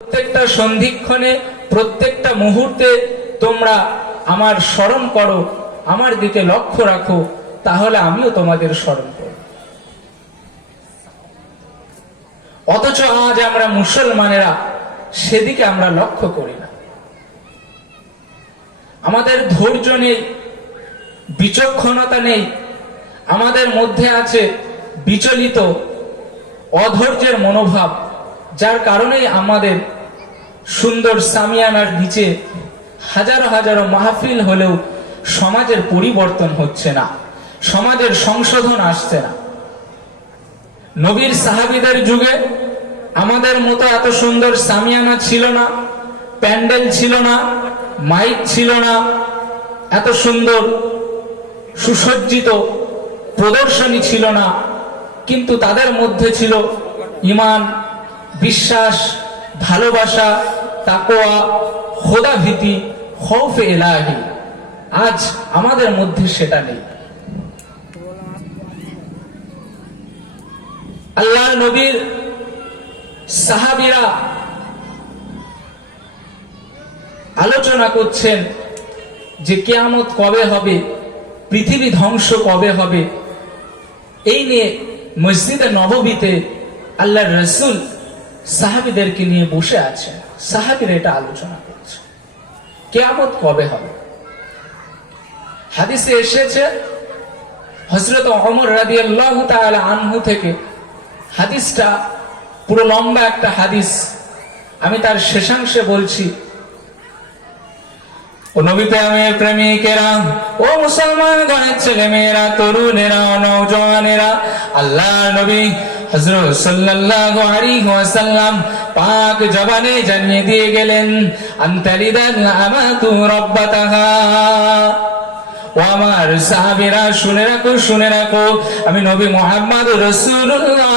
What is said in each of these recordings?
প্রত্যেকটা সন্ধিক্ষণে প্রত্যেকটা মুহূর্তে তোমরা আমার স্মরণ করো, আমার দিকে লক্ষ্য রাখো, তাহলে আমিও তোমাদের স্মরণ করব। অথচ আজ আমরা মুসলমানেরা সেদিকে আমরা লক্ষ্য করি না। আমাদের ধৈর্য নেই, বিচক্ষণতা নেই, আমাদের মধ্যে আছে বিচলিত অধৈর্যের মনোভাব, যার কারণেই আমাদের সুন্দর সামিয়ানার নিচে হাজারো হাজারো মাহফিল হলেও সমাজের পরিবর্তন হচ্ছে না, সমাজের সংশোধন আসছে না। নবীর সাহাবীদের যুগে আমাদের মতো এত সুন্দর সামিয়ানা ছিল না, প্যান্ডেল ছিল না, মাইক ছিল না, এত সুন্দর সুসজ্জিত প্রদর্শনী ছিল না, কিন্তু তাদের মধ্যে ছিল ঈমান, বিশ্বাস, ভালোবাসা, তাকওয়া, খোদা ভীতি, খৌফে ইলাহি। আজ আমাদের মধ্যে সেটা নেই। আল্লাহর নবীর সাহাবীরা আলোচনা করছেন যে কিয়ামত কবে হবে, পৃথিবী ধ্বংস কবে হবে। এই নিয়ে মসজিদে নববীতে আল্লাহর রাসূল সাহাবীদেরকে নিয়ে বসে আছেন, সাহাবীরা এটা আলোচনা করছে কিয়ামত কবে হবে। হাদিসে এসেছে হযরত ওমর রাদিয়াল্লাহু তাআলা আনহু থেকে, হাদিসটা পুরো লম্বা একটা হাদিস, আমি তার শেষাংশে বলছি। ও নবী প্রেমের প্রেমিকেরা, ও মুসলমান গণের ছেলে মেয়েরা, তরুণেরা, নওজওয়ানেরা, আল্লাহর নবী হযরত সাল্লাল্লাহু আলাইহি ওয়াসাল্লাম পাক জবানে জানিয়ে দিয়ে গেলেন, আনতারিদাল আমাতু রাব্বাতাহা। ও আমার সাহাবীরা শুনে রাখো, শুনে রাখো, আমি নবী মুহাম্মদ রাসূলুল্লাহ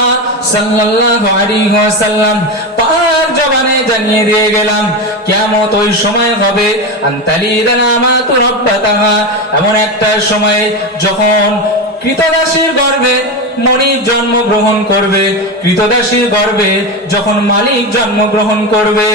সাল্লাল্লাহু আলাইহি ওয়াসাল্লাম পাক জবানে জানিয়ে দিয়ে গেলাম, কিয়ামত ওই সময় হবে, আনতালিদাল আমাতু রাব্বাতাহা, এমন একটা সময় যখন কৃতদাসীর গর্ভে মনিব জন্মগ্রহণ করবে, কৃতদাসীর গর্ভে যখন মালিক জন্মগ্রহণ করবে।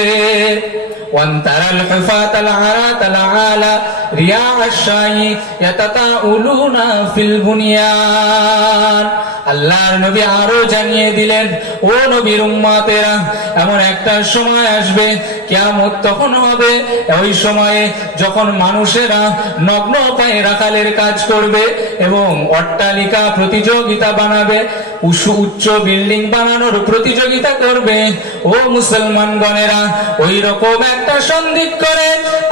ওয়ান্তারাল হুফাতাল আরাতাল আলা রিয়া'আশ শাই ইয়াতাতাউলুনা ফিল বুনিয়ান। আল্লাহর নবী আরো জানিয়ে দিলেন, ও নবীর উম্মতেরা, এমন একটা সময় আসবে, কিয়ামত তখন হবে ওই সময়ে যখন মানুষেরা নগ্ন পায়ে রাখালের কাজ করবে এবং অট্টালিকা প্রতিযোগিতা বানাবে, উচ্চ বিল্ডিং বানানোর প্রতিযোগিতা করবে। ও মুসলমানগণেরা, ওই রকম একটা সন্ধিক করে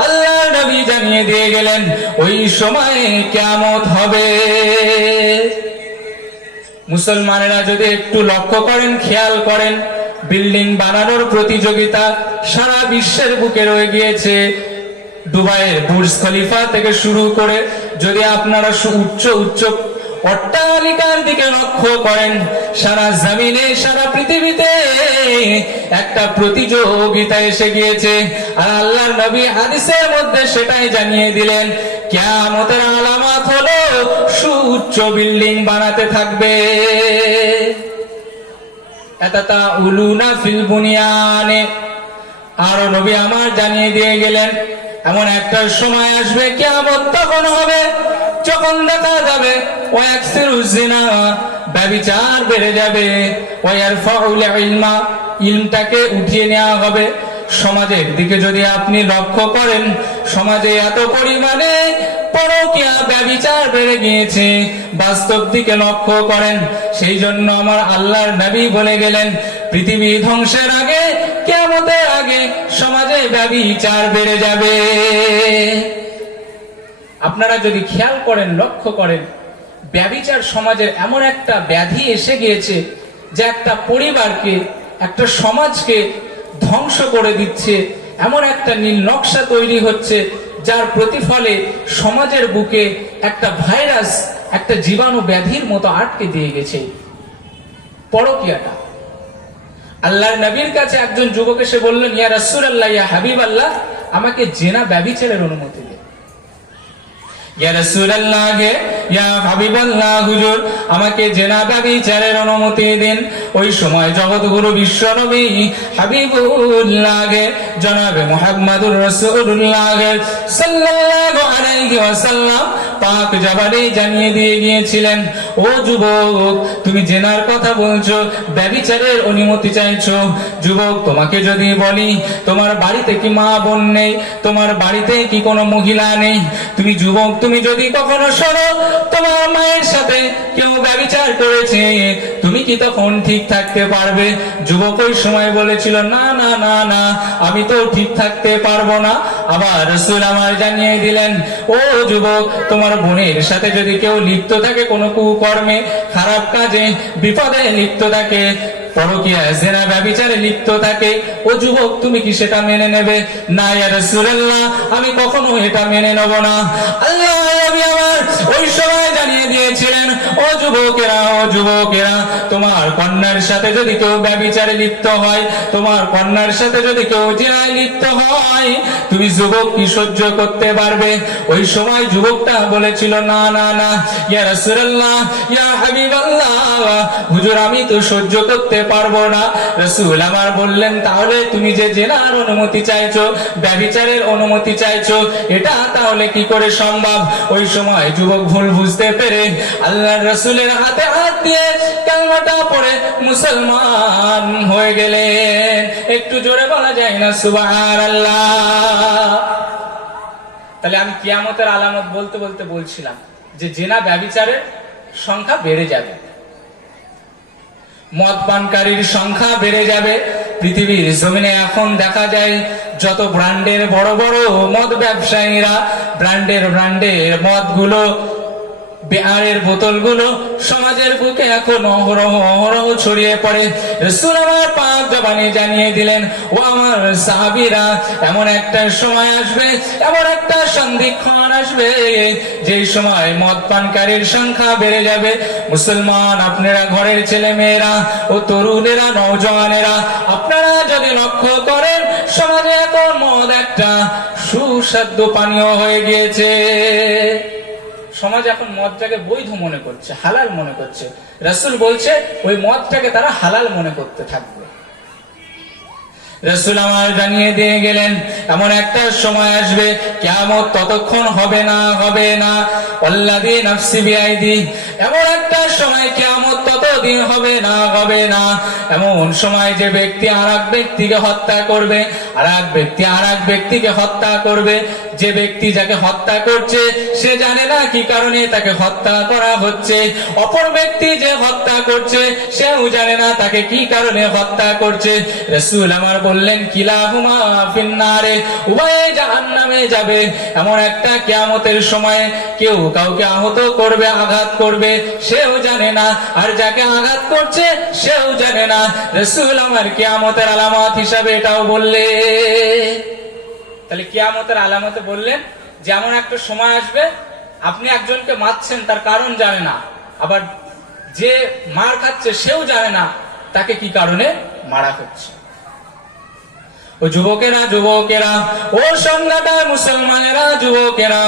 আল্লাহর নবী জানিয়ে দিয়ে গেলেন, ওই সময়ে কিয়ামত হবে। মুসলমানেরা যদি একটু লক্ষ্য করেন, খেয়াল করেন, বিল্ডিং বানানোর প্রতিযোগিতা সারা বিশ্বের বুকে রয়ে গিয়েছে। দুবাইয়ের বুর্জ খলিফা থেকে শুরু করে যদি আপনারা উচ্চ উচ্চ অট্টালিকার দিকে লক্ষ্য করেন, সারা জমিনে, সারা পৃথিবীতে একটা প্রতিযোগিতা এসে গিয়েছে। আর আল্লাহর নবী হাদিসের মধ্যে সেটাই জানিয়ে দিলেন, কিয়ামতের আলামত হলো সুউচ্চ বিল্ডিং বানাতে থাকবে। ইয়াতাতাউলুনা ফিল বুনিয়ানে। আর নবী আমার জানিয়ে দিয়ে গেলেন, এমন একটা সময় আসবে, কিয়ামত তখন হবে যখন দেখা যাবে ওয়ায়াকসিরুজ জিনা, ব্যভিচার বেড়ে যাবে, ওয়ায়ারফাউল ইলমা, ইলমটাকে উঠিয়ে নেওয়া হবে। সমাজের দিকে যদি আপনি লক্ষ্য করেন, সমাজে এত পরিমাণে পরকীয়া ব্যভিচার বেড়ে গিয়েছে, বাস্তব দিকে লক্ষ্য করেন। সেই জন্য আমার আল্লাহর নবী বলে গেলেন, পৃথিবী ধ্বংসের আগে, কিয়ামতের আগে সমাজে ব্যভিচার বেড়ে যাবে। আপনারা যদি খেয়াল করেন, লক্ষ্য করেন, ব্যভিচার সমাজের এমন একটা ব্যাধি এসে গিয়েছে যে একটা পরিবারকে, একটা সমাজকে ধ্বংস করে দিচ্ছে। এমন একটা নীল নকশা তৈরি হচ্ছে, যার প্রতিফলে সমাজের বুকে একটা ভাইরাস, একটা জীবাণু ব্যাধির মতো আটকে দিয়ে গেছে পরকীয়াটা। আল্লাহর নবীর কাছে একজন যুবক এসে বললেন, ইয়া রাসূলুল্লাহ, ইয়া হাবিবাল্লাহ, আমাকে জেনা ব্যভিচারের অনুমতি দিন। ইয়া রাসূলুল্লাহ গে, ইয়া হাবিবাল্লাহ হুজুর, আমাকে জেনা ব্যভিচারের অনুমতি দিন। ওই সময় জগৎগুরু বিশ্বনবী হাবিবুল্লাহ গে, জনাবে মুহাম্মদুর রাসূলুল্লাহ সাল্লাল্লাহু আলাইহি ওয়াসাল্লাম পাক জবানে জানিয়ে দিয়ে গিয়েছিলেন, ও যুবক, তুমি জেনার কথা বলছো, ব্যভিচারের অনুমতি চাইছো। যুবক, তোমাকে যদি বলি তোমার বাড়িতে কি মা বোন নেই, তোমার বাড়িতে কি কোনো মহিলা নেই, তুমি যুবক, তুমি যদি কখনো শোনো তোমার মায়ের সাথে কেউ ব্যভিচার করেছে, তুমি কি তখন ঠিক থাকতে পারবে? যুবক ওই সময় বলেছিল, না না না না, আমি তো ঠিক থাকতে পারবো না। আবার রাসূল আমার জানিয়ে দিলেন, ও যুবক, তোমার বোনের সাথে যদি কেউ লিপ্ত থাকে কোনো কুকর্মে, খারাপ কাজে, বিপদে লিপ্ত থাকে, পরকীয়া জেনা ব্যভিচারে লিপ্ত থাকে, ও যুবক, তুমি কি সেটা মেনে নেবে? না ইয়া রাসূলুল্লাহ, আমি কখনো এটা মেনে নেব না। আল্লাহ নবী আমার ওই সময় জানিয়ে দিয়েছিলেন, ও যুবকেরা, ও যুবকেরা, তোমার কন্যার সাথে যদি কেউ ব্যভিচারে লিপ্ত হয়, তোমার কন্যার সাথে যদি কেউ জেনায় লিপ্ত হয়, তুমি যুবক কি সহ্য করতে পারবে? ওই সময় যুবকটা বলেছিল, না না না ইয়া রাসূলুল্লাহ, ইয়া হাবিবাল্লাহ, হুজুর, আমি তো সহ্য করতে পারবো না। রাসূল আমার বললেন, তাহলে তুমি যে জেনার অনুমতি চাইছো, ব্যভিচারের অনুমতি চাইছো, এটা তাহলে কি করে সম্ভব? ওই সময় যুবক ভুল বুঝতে পেরে আল্লাহর রাসূলের হাতে হাত দিয়ে কালমাটা পড়ে মুসলমান হয়ে গেলেন। একটু জোরে বলা যায় না সুবহানাল্লাহ? তাহলে আমি কিয়ামতের আলামত বলতে বলতে বলছিলাম যে জেনা ব্যভিচারের সংখ্যা বেড়ে যাবে, মদ পানকারীর সংখ্যা বেড়ে যাবে। পৃথিবীর জমিনে এখন দেখা যায় যত ব্র্যান্ডের বড় বড় মদ ব্যবসায়ীরা ব্র্যান্ডের মদগুলো, বিয়ারের বোতলগুলো সমাজের বুকে এখন অহরহ ছড়িয়ে পড়ে। রাসূল আমার পাক জবানে জানিয়ে দিলেন, ও আমার সাহাবীরা, এমন একটা সময় আসবে, এমন একটা সন্ধিক্ষণ আসবে, যে সময় মদ পানকারীর সংখ্যা বেড়ে যাবে। মুসলমান, আপনারা ঘরের ছেলে মেয়েরা ও তরুণেরা, নওজওয়ানেরা, আপনারা যদি লক্ষ্য করেন, সমাজে এখন মদ একটা সুস্বাদু পানীয় হয়ে গিয়েছে। সমাজ এখন মদটাকে বৈধ মনে করছে, হালাল মনে করছে। রাসূল বলছে ওই মদটাকে তারা হালাল মনে করতে থাকবে। রাসূল আমার জানিয়ে দিয়ে গেলেন, এমন একটা সময় আসবে, কিয়ামত ততক্ষণ হবে না আল্লাযী নাফসি বিয়াইদি, এমন একটা সময় কিয়ামত ততদিন হবে না এমন সময় যে ব্যক্তি আরেক ব্যক্তিকে হত্যা করবে, আরেক ব্যক্তি আরেক ব্যক্তিকে হত্যা করবে। যে ব্যক্তি যাকে হত্যা করছে সে জানে না কি কারণে তাকে হত্যা করা হচ্ছে, অপর ব্যক্তি যে হত্যা করছে সেও জানে না তাকে কি কারণে হত্যা করছে। রাসূল আমার বললেন, কিলাহুমা ফিন্নারে, উভয়ে জাহান্নামে যাবে। এমন একটা কিয়ামতের সময় কেউ কাউকে আহত করবে, আঘাত করবে, সেও জানে না, আর যাকে আঘাত করছে সেও জানে না। রাসূল আমার কিয়ামতের আলামত হিসাবে এটাও বললে। তাহলে কিয়ামতের আলামতে বললেন যে এমন একটা সময় আসবে, আপনি একজনকে মারছেন, তার কারণ জানে না, আবার যে মার খাচ্ছে সেও জানে না তাকে কি কারণে মারা হচ্ছে। ও যুবকেরা, ও সংজ্ঞাটা মুসলমানেরা, যুবকেরা,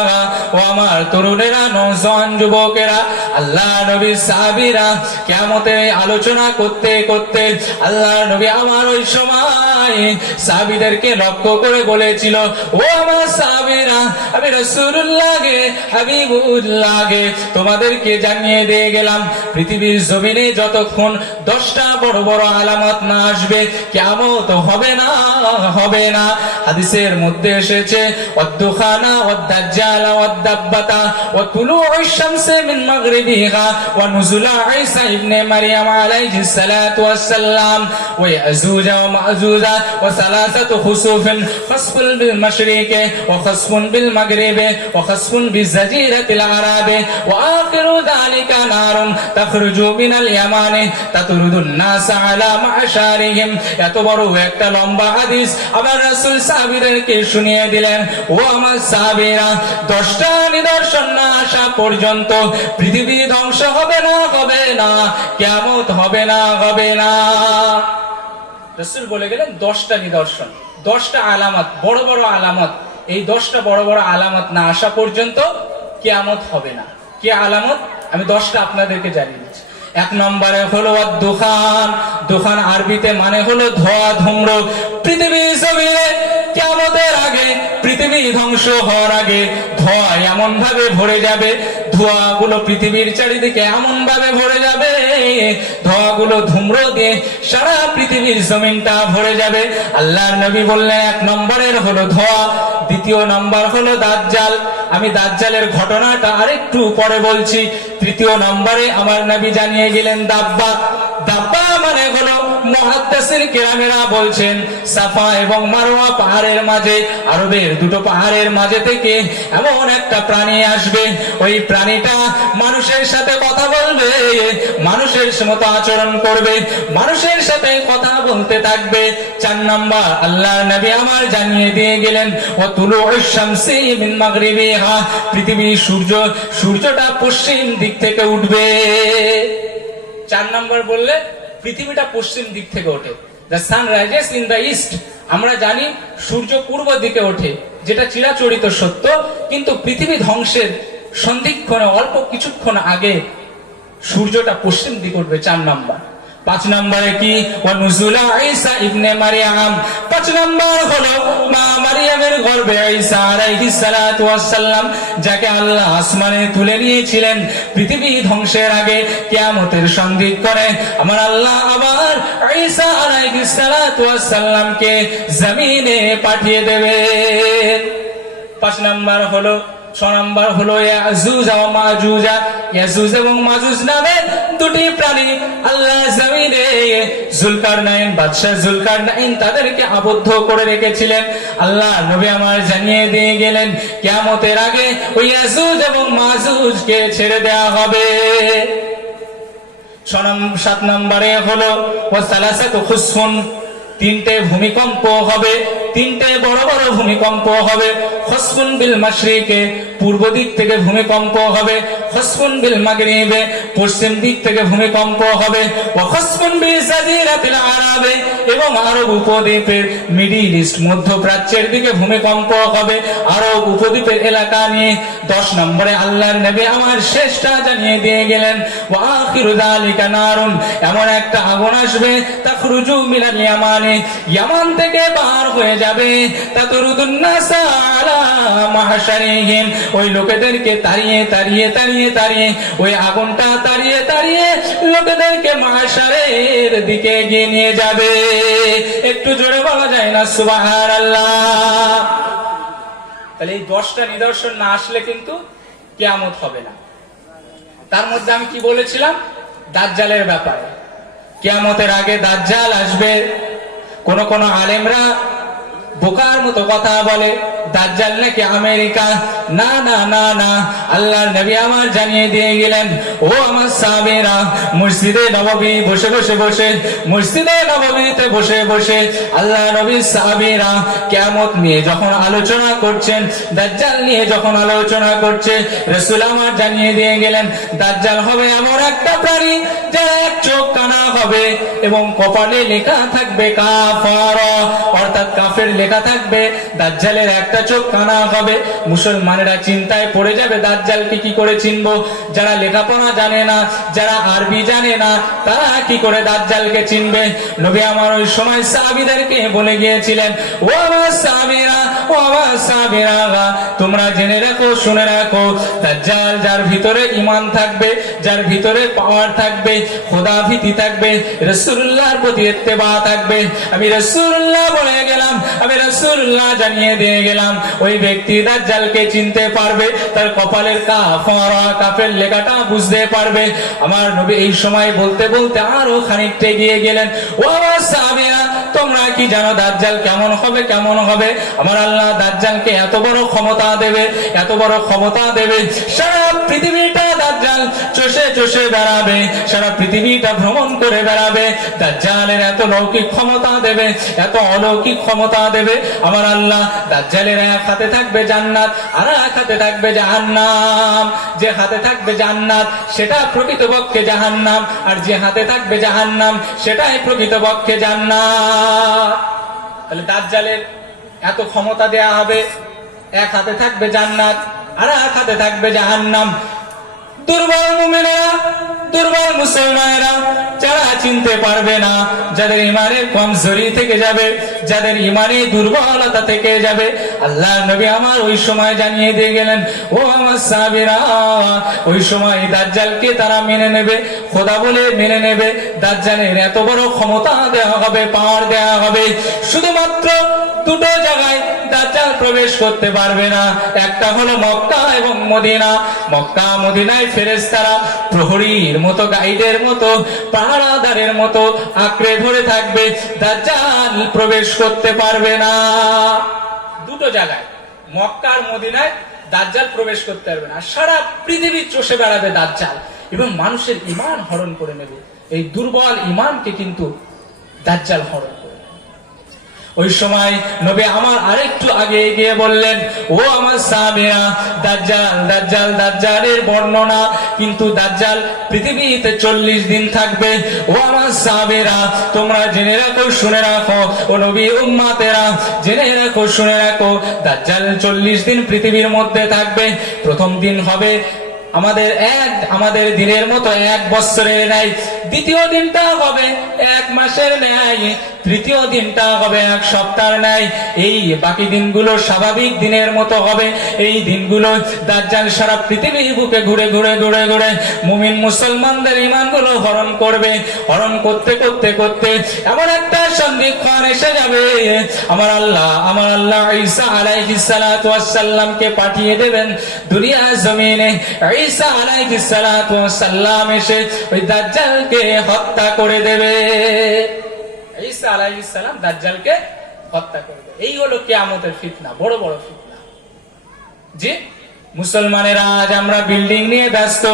ও আমার তরুণেরা, নওজওয়ান যুবকেরা, আল্লাহ নবীর সাহাবীরা কিয়ামতের আলোচনা করতে করতে আল্লাহ নবী আমার ওই সময় সাহাবীদেরকে লক্ষ্য করে বলেছিল, ও আমার সাহাবীরা, আমি রাসূলুল্লাহকে, হাবিবুল্লাহকে তোমাদেরকে জানিয়ে দিয়ে গেলাম, পৃথিবীর জমিনে যতক্ষণ 10টা বড় বড় আলামত না আসবে কিয়ামত হবে না। হাদিসের মধ্যে এসেছে, ওয়াদ-দুখানা ওয়াদ-দাজ্জালা ওয়াদ-দাব্বাতা ওয়া তুলু'উশ শামসি মিন মাগরিবিহা ওয়া নুজুলা ঈসা ইবনে মারইয়াম আলাইহিস সালাতু ওয়াস সালাম ওয়া ইয়াজুজা ওয়া মাজুজা ওয়া সালাসাতু খুসুফিন, খাসফুন বিল মাশরিকি ওয়া খাসফুন বিল মাগরিবি ওয়া খাসফুন বিজাজিরাতিল আরাবি ওয়া আখিরু যালিকা নারুন তাখরুজু মিনাল ইয়ামানি তাতুরুদুন নাস আলা মা'শারিহিম। এত বড় একটা লম্বা হাদিস আমার রাসূল সাহাবীদেরকে শুনিয়ে দিলেন, ও আমার সাহাবীরা, 10টা নিদর্শন না আসা পর্যন্ত পৃথিবী ধ্বংস হবে না, কিয়ামত হবে না। রাসূল বলে গেলেন 10টা নিদর্শন, 10টা আলামত, বড় বড় আলামত। এই 10টা বড় বড় আলামত না আসা পর্যন্ত কিয়ামত হবে না। কি আলামত? আমি 10টা আপনাদেরকে জানিয়ে দিচ্ছি। 1 নম্বরে হলো দুখান। দুখান আরবিতে মানে হলো ধোঁয়া, ধূম্র। পৃথিবী জমিনে কিয়ামতের আগে, পৃথিবী ধ্বংস হওয়ার আগে ধোঁয়া এমন ভাবে ভরে যাবে, ধোঁয়াগুলো পৃথিবীর চারিদিকে এমন ভাবে ভরে যাবে, ধোঁয়াগুলো ধূম্র দিয়ে সারা পৃথিবীর জমিনটা ভরে যাবে। আল্লাহর নবী বললেন 1 নম্বরের হলো ধোঁয়া। 2 নম্বর হলো দাজ্জাল। আমি দাজ্জালের ঘটনাটা আরেকটু পরে বলছি। 3 নম্বরে আমার নবী জানিয়ে গেলেন দাব্বা। দাব্বা মানে হলো, মুহাদ্দিসিন কিরামেরা বলছেন, সাফা এবং মারওয়া পাহাড়ের মাঝে, আরবের 2টো পাহাড়ের মাঝে থেকে এমন একটা প্রাণী আসবে। ওই প্রাণীটা মানুষের সাথে কথা বলবে, মানুষের মতো আচরণ করবে, মানুষের সাথে কথা বলতে থাকবে। 4 নম্বর আল্লাহর নবী আমার জানিয়ে দিয়ে গেলেন ওয়াতুলুউশ শামসি মিন মাগরিবিহা, পৃথিবী সূর্যটা পশ্চিম দিক থেকে উঠবে। 4 নম্বর বললে পৃথিবীটা পশ্চিম দিক থেকে ওঠে। The sun rises in the east. আমরা জানি সূর্য পূর্ব দিকে ওঠে, যেটা চিরাচরিত সত্য, কিন্তু পৃথিবী ধ্বংসের সন্ধিক্ষণে অল্প কিছুক্ষণ আগে সূর্যটা পশ্চিম দিকে উঠবে। 4 নম্বর। 5 নম্বরে কি? ওয়ানুজুলা ঈসা ইবনে মারইয়াম। 5 নম্বর হলো মা মারিয়ামের গর্ভে ঈসা আলাইহিস সালাতু ওয়াস সালাম, যাকে আল্লাহ আসমানে তুলে নিয়েছিলেন পৃথিবী ধ্বংসের আগে। কিয়ামতের সন্ধিক্ষণে আমার আল্লাহ আবার ঈসা আলাইহিস সালাতু ওয়াস সালামকে জমিনে পাঠিয়ে দেবেন। 5 নম্বর হলো 6 নম্বর হলো ইয়াজুজ ও মাজুজ। ইয়াজুজ এবং মাজুজ নামে 2টি প্রাণী আল্লাহ জমিনে জুলকারনাইন, বাদশা জুলকারনাইন তাদেরকে আবদ্ধ করে রেখেছিলেন। আল্লাহ নবী আমার জানিয়ে দিয়ে গেলেন কিয়ামতের আগে ওই ইয়াজুজ এবং মাজুজকে ছেড়ে দেওয়া হবে। 7 নম্বরে হলো ওয়াসালাসাতু খুসফুন, 3টে ভূমিকম্প হবে, 3টে বড় বড় ভূমিকম্প হবে। খসফুন বিল মাশরিকে, পূর্ব দিক থেকে ভূমিকম্প হবে। খসফুন বিল মাগরিবে, পশ্চিম দিক থেকে ভূমিকম্প হবে। ওয়া খসফুন বিজাজিরাতিল আরবে, এবং আরব উপদ্বীপের, মিডল ইস্ট মধ্যপ্রাচ্যের দিকে ভূমিকম্প হবে, আরব উপদ্বীপের এলাকা নিয়ে। 10 নম্বরে আল্লাহর নবী আমার শেষটা জানিয়ে দিয়ে গেলেন ওয়া আখিরু যালিকা নারুন, এমন একটা আগুন আসবে তাখরুজু মিনাল ইয়ামানি, ইয়ামান থেকে বার হয়ে যাবে। তাতরুদুন নাসা আলা মাহশারিহিম, ওই লোকেদেরকে তাড়িয়ে তাড়িয়ে তাড়িয়ে তাড়িয়ে, ওই আগুনটা তাড়িয়ে তাড়িয়ে লোকেদেরকে মাহশারের দিকে এগিয়ে নিয়ে যাবে। একটু জোরে বলা যায় না সুবহানাল্লাহ? তাহলে এই 10টা নিদর্শন না আসলে কিন্তু কিয়ামত হবে না। তার মধ্যে আমি কি বলেছিলাম? দাজ্জালের ব্যাপারে। কিয়ামতের আগে দাজ্জাল আসবে। কোন কোন আলেমরা বোকার মতো কথা বলে দাজ্জাল নাকি আমেরিকা। না না না না, আল্লাহর নবী আমার জানিয়ে দিয়ে গেলেন ও আমার সাহাবীরা, মসজিদে নববী বসে বসে মসজিদে নববীতে বসে বসে আল্লাহ নবীর সাহাবীরা কিয়ামত নিয়ে যখন আলোচনা করছেন, দাজ্জাল নিয়ে যখন আলোচনা করছে, রাসূল আমার জানিয়ে দিয়ে গেলেন দাজ্জাল হবে এমন একটা প্রাণী যার এক চোখ কানা হবে এবং কপালে লেখা থাকবে কাফার, অর্থাৎ কাফের লেখা থাকবে। দাজ্জালের একটা চোখ কানা হবে। মুসলমানেরা চিন্তায় পড়ে যাবে দাজ্জালকে কি করে চিনবো? যারা লেখাপড়া জানে না, যারা আরবি জানে না, তারা কি করে দাজ্জালকে চিনবে? নবী আমার ওই সময় সাহাবীদেরকে বলে গিয়েছিলেন ও আমার সাহাবীরা, ও আমার সাহাবীরা, তোমরা জেনে রাখো, শুনে রাখো, দাজ্জাল যার ভিতরে ঈমান থাকবে, যার ভিতরে পাওয়ার থাকবে, খোদা ভীতি থাকবে, রাসূলুল্লাহর প্রতি ইত্তেবা থাকবে, আমি রাসূলুল্লাহ বলে গেলাম, আমি রাসূলুল্লাহ জানিয়ে দিয়ে গেলাম, ওই ব্যক্তি দাজ্জালকে চিনতে পারবে, তার কপালের কাফারা, কাফের লেখাটা বুঝতে পারবে। আমার নবী এই সময় বলতে বলতে আরো খানিকটা এগিয়ে গেলেন ও আমার সাহাবীরা, তোমরা কি জানো দাজ্জাল কেমন হবে? কেমন হবে? আমার আল্লাহ দাজ্জালকে এত বড় ক্ষমতা দেবে, এত বড় ক্ষমতা দেবে, সারা পৃথিবীটা দাজ্জাল চষে চষে বেড়াবে, সারা পৃথিবীটা ভ্রমণ করে বেড়াবে। দাজ্জালের এত লৌকিক ক্ষমতা দেবে, এত অলৌকিক ক্ষমতা দেবে আমার আল্লাহ। দাজ্জালের এক হাতে থাকবে জান্নাত, আর এক হাতে থাকবে জাহান্নাম। যে হাতে থাকবে জান্নাত সেটা প্রকৃতপক্ষে জাহান্নাম, আর যে হাতে থাকবে জাহান্নাম সেটাই প্রকৃতপক্ষে জান্নাত। তাহলে দাজ্জালের এত ক্ষমতা দেয়া হবে, এক হাতে থাকবে জান্নাত, আর এক হাতে থাকবে জাহান্নাম। দুর্বল মুমিনেরা, দুর্বল মুসলমানেরা যারা চিনতে পারবে না, যাদের ইমানের কমজোরি থেকে যাবে, যাদের ইমানে দুর্বলতা থেকে যাবে, আল্লাহ নবী আমার ওই সময় জানিয়ে দিয়ে গেলেন, ও আমার সাহাবীরা, ওই সময় দাজ্জালকে তারা মেনে নেবে, খোদা বলে মেনে নেবে। দাজ্জালের এত বড় ক্ষমতা দেওয়া হবে, পাওয়ার দেওয়া হবে, শুধুমাত্র দুটো জায়গায় দাজ্জাল প্রবেশ করতে পারবে না। একটা হলো মক্কা এবং মদিনা। মক্কা মদিনায় ফেরেশতারা প্রহরীর মতো, গাইডের মতো, পাহারাদারের মতো আঁকড়ে ধরে থাকবে, দাজ্জাল প্রবেশ করতে পারবে না। দুটো জায়গায়, মক্কা আর মদিনায় দাজ্জাল প্রবেশ করতে পারবে না। সারা পৃথিবী চষে বেড়াবে দাজ্জাল এবং মানুষের ঈমান হরণ করে নেবে। এই দুর্বল ঈমানকে কিন্তু দাজ্জাল হরণ করে। ওই সময় নবী আমার আরেকটু আগে গিয়ে বললেন, ও আমার সাহাবীরা, দাজ্জাল দাজ্জাল দাজ্জালের বর্ণনা, কিন্তু দাজ্জাল পৃথিবীতে 40 দিন থাকবে। ও আমার সাহাবীরা, তোমরা জেনে রাখো, শুনে রাখো, ও নবী উম্মতেরা জেনে রাখো, শুনে রাখো, দাজ্জাল 40 দিন পৃথিবীর মধ্যে থাকবে। প্রথম দিন হবে আমাদের দিনের মতো 1 বছরের ন্যায়, দ্বিতীয় দিনটা হবে 1 মাসের ন্যায়, তৃতীয় দিনটা হবে 1 সপ্তাহের ন্যায়। এই বাকি দিনগুলো স্বাভাবিক দিনের মতো হবে। এই দিনগুলো দাজ্জাল সারা পৃথিবীর বুকে ঘুরে ঘুরে ঘুরে ঘুরে মুমিন মুসলমানদের ঈমানগুলো হরণ করবে। হরণ করতে করতে করতে এমন একটা সন্ধিক্ষণ এসে যাবে, আমার আল্লাহ ঈসা আলাইহিস সালাতু ওয়াস সালামকে পাঠিয়ে দেবেন দুনিয়া জমিনে। ঈসা আলাইহিস সালাতু ওয়াস সালাম এসে ওই দাজ্জালকে হত্যা করে দেবে। ঈসা আলাইহিস সালাম দাজ্জালকে হত্যা করে দেবে। এই হলো কিয়ামতের ফিতনা, বড় বড় ফিতনা। জি মুসলমানেরা, আজ আমরা বিল্ডিং নিয়ে ব্যস্ত,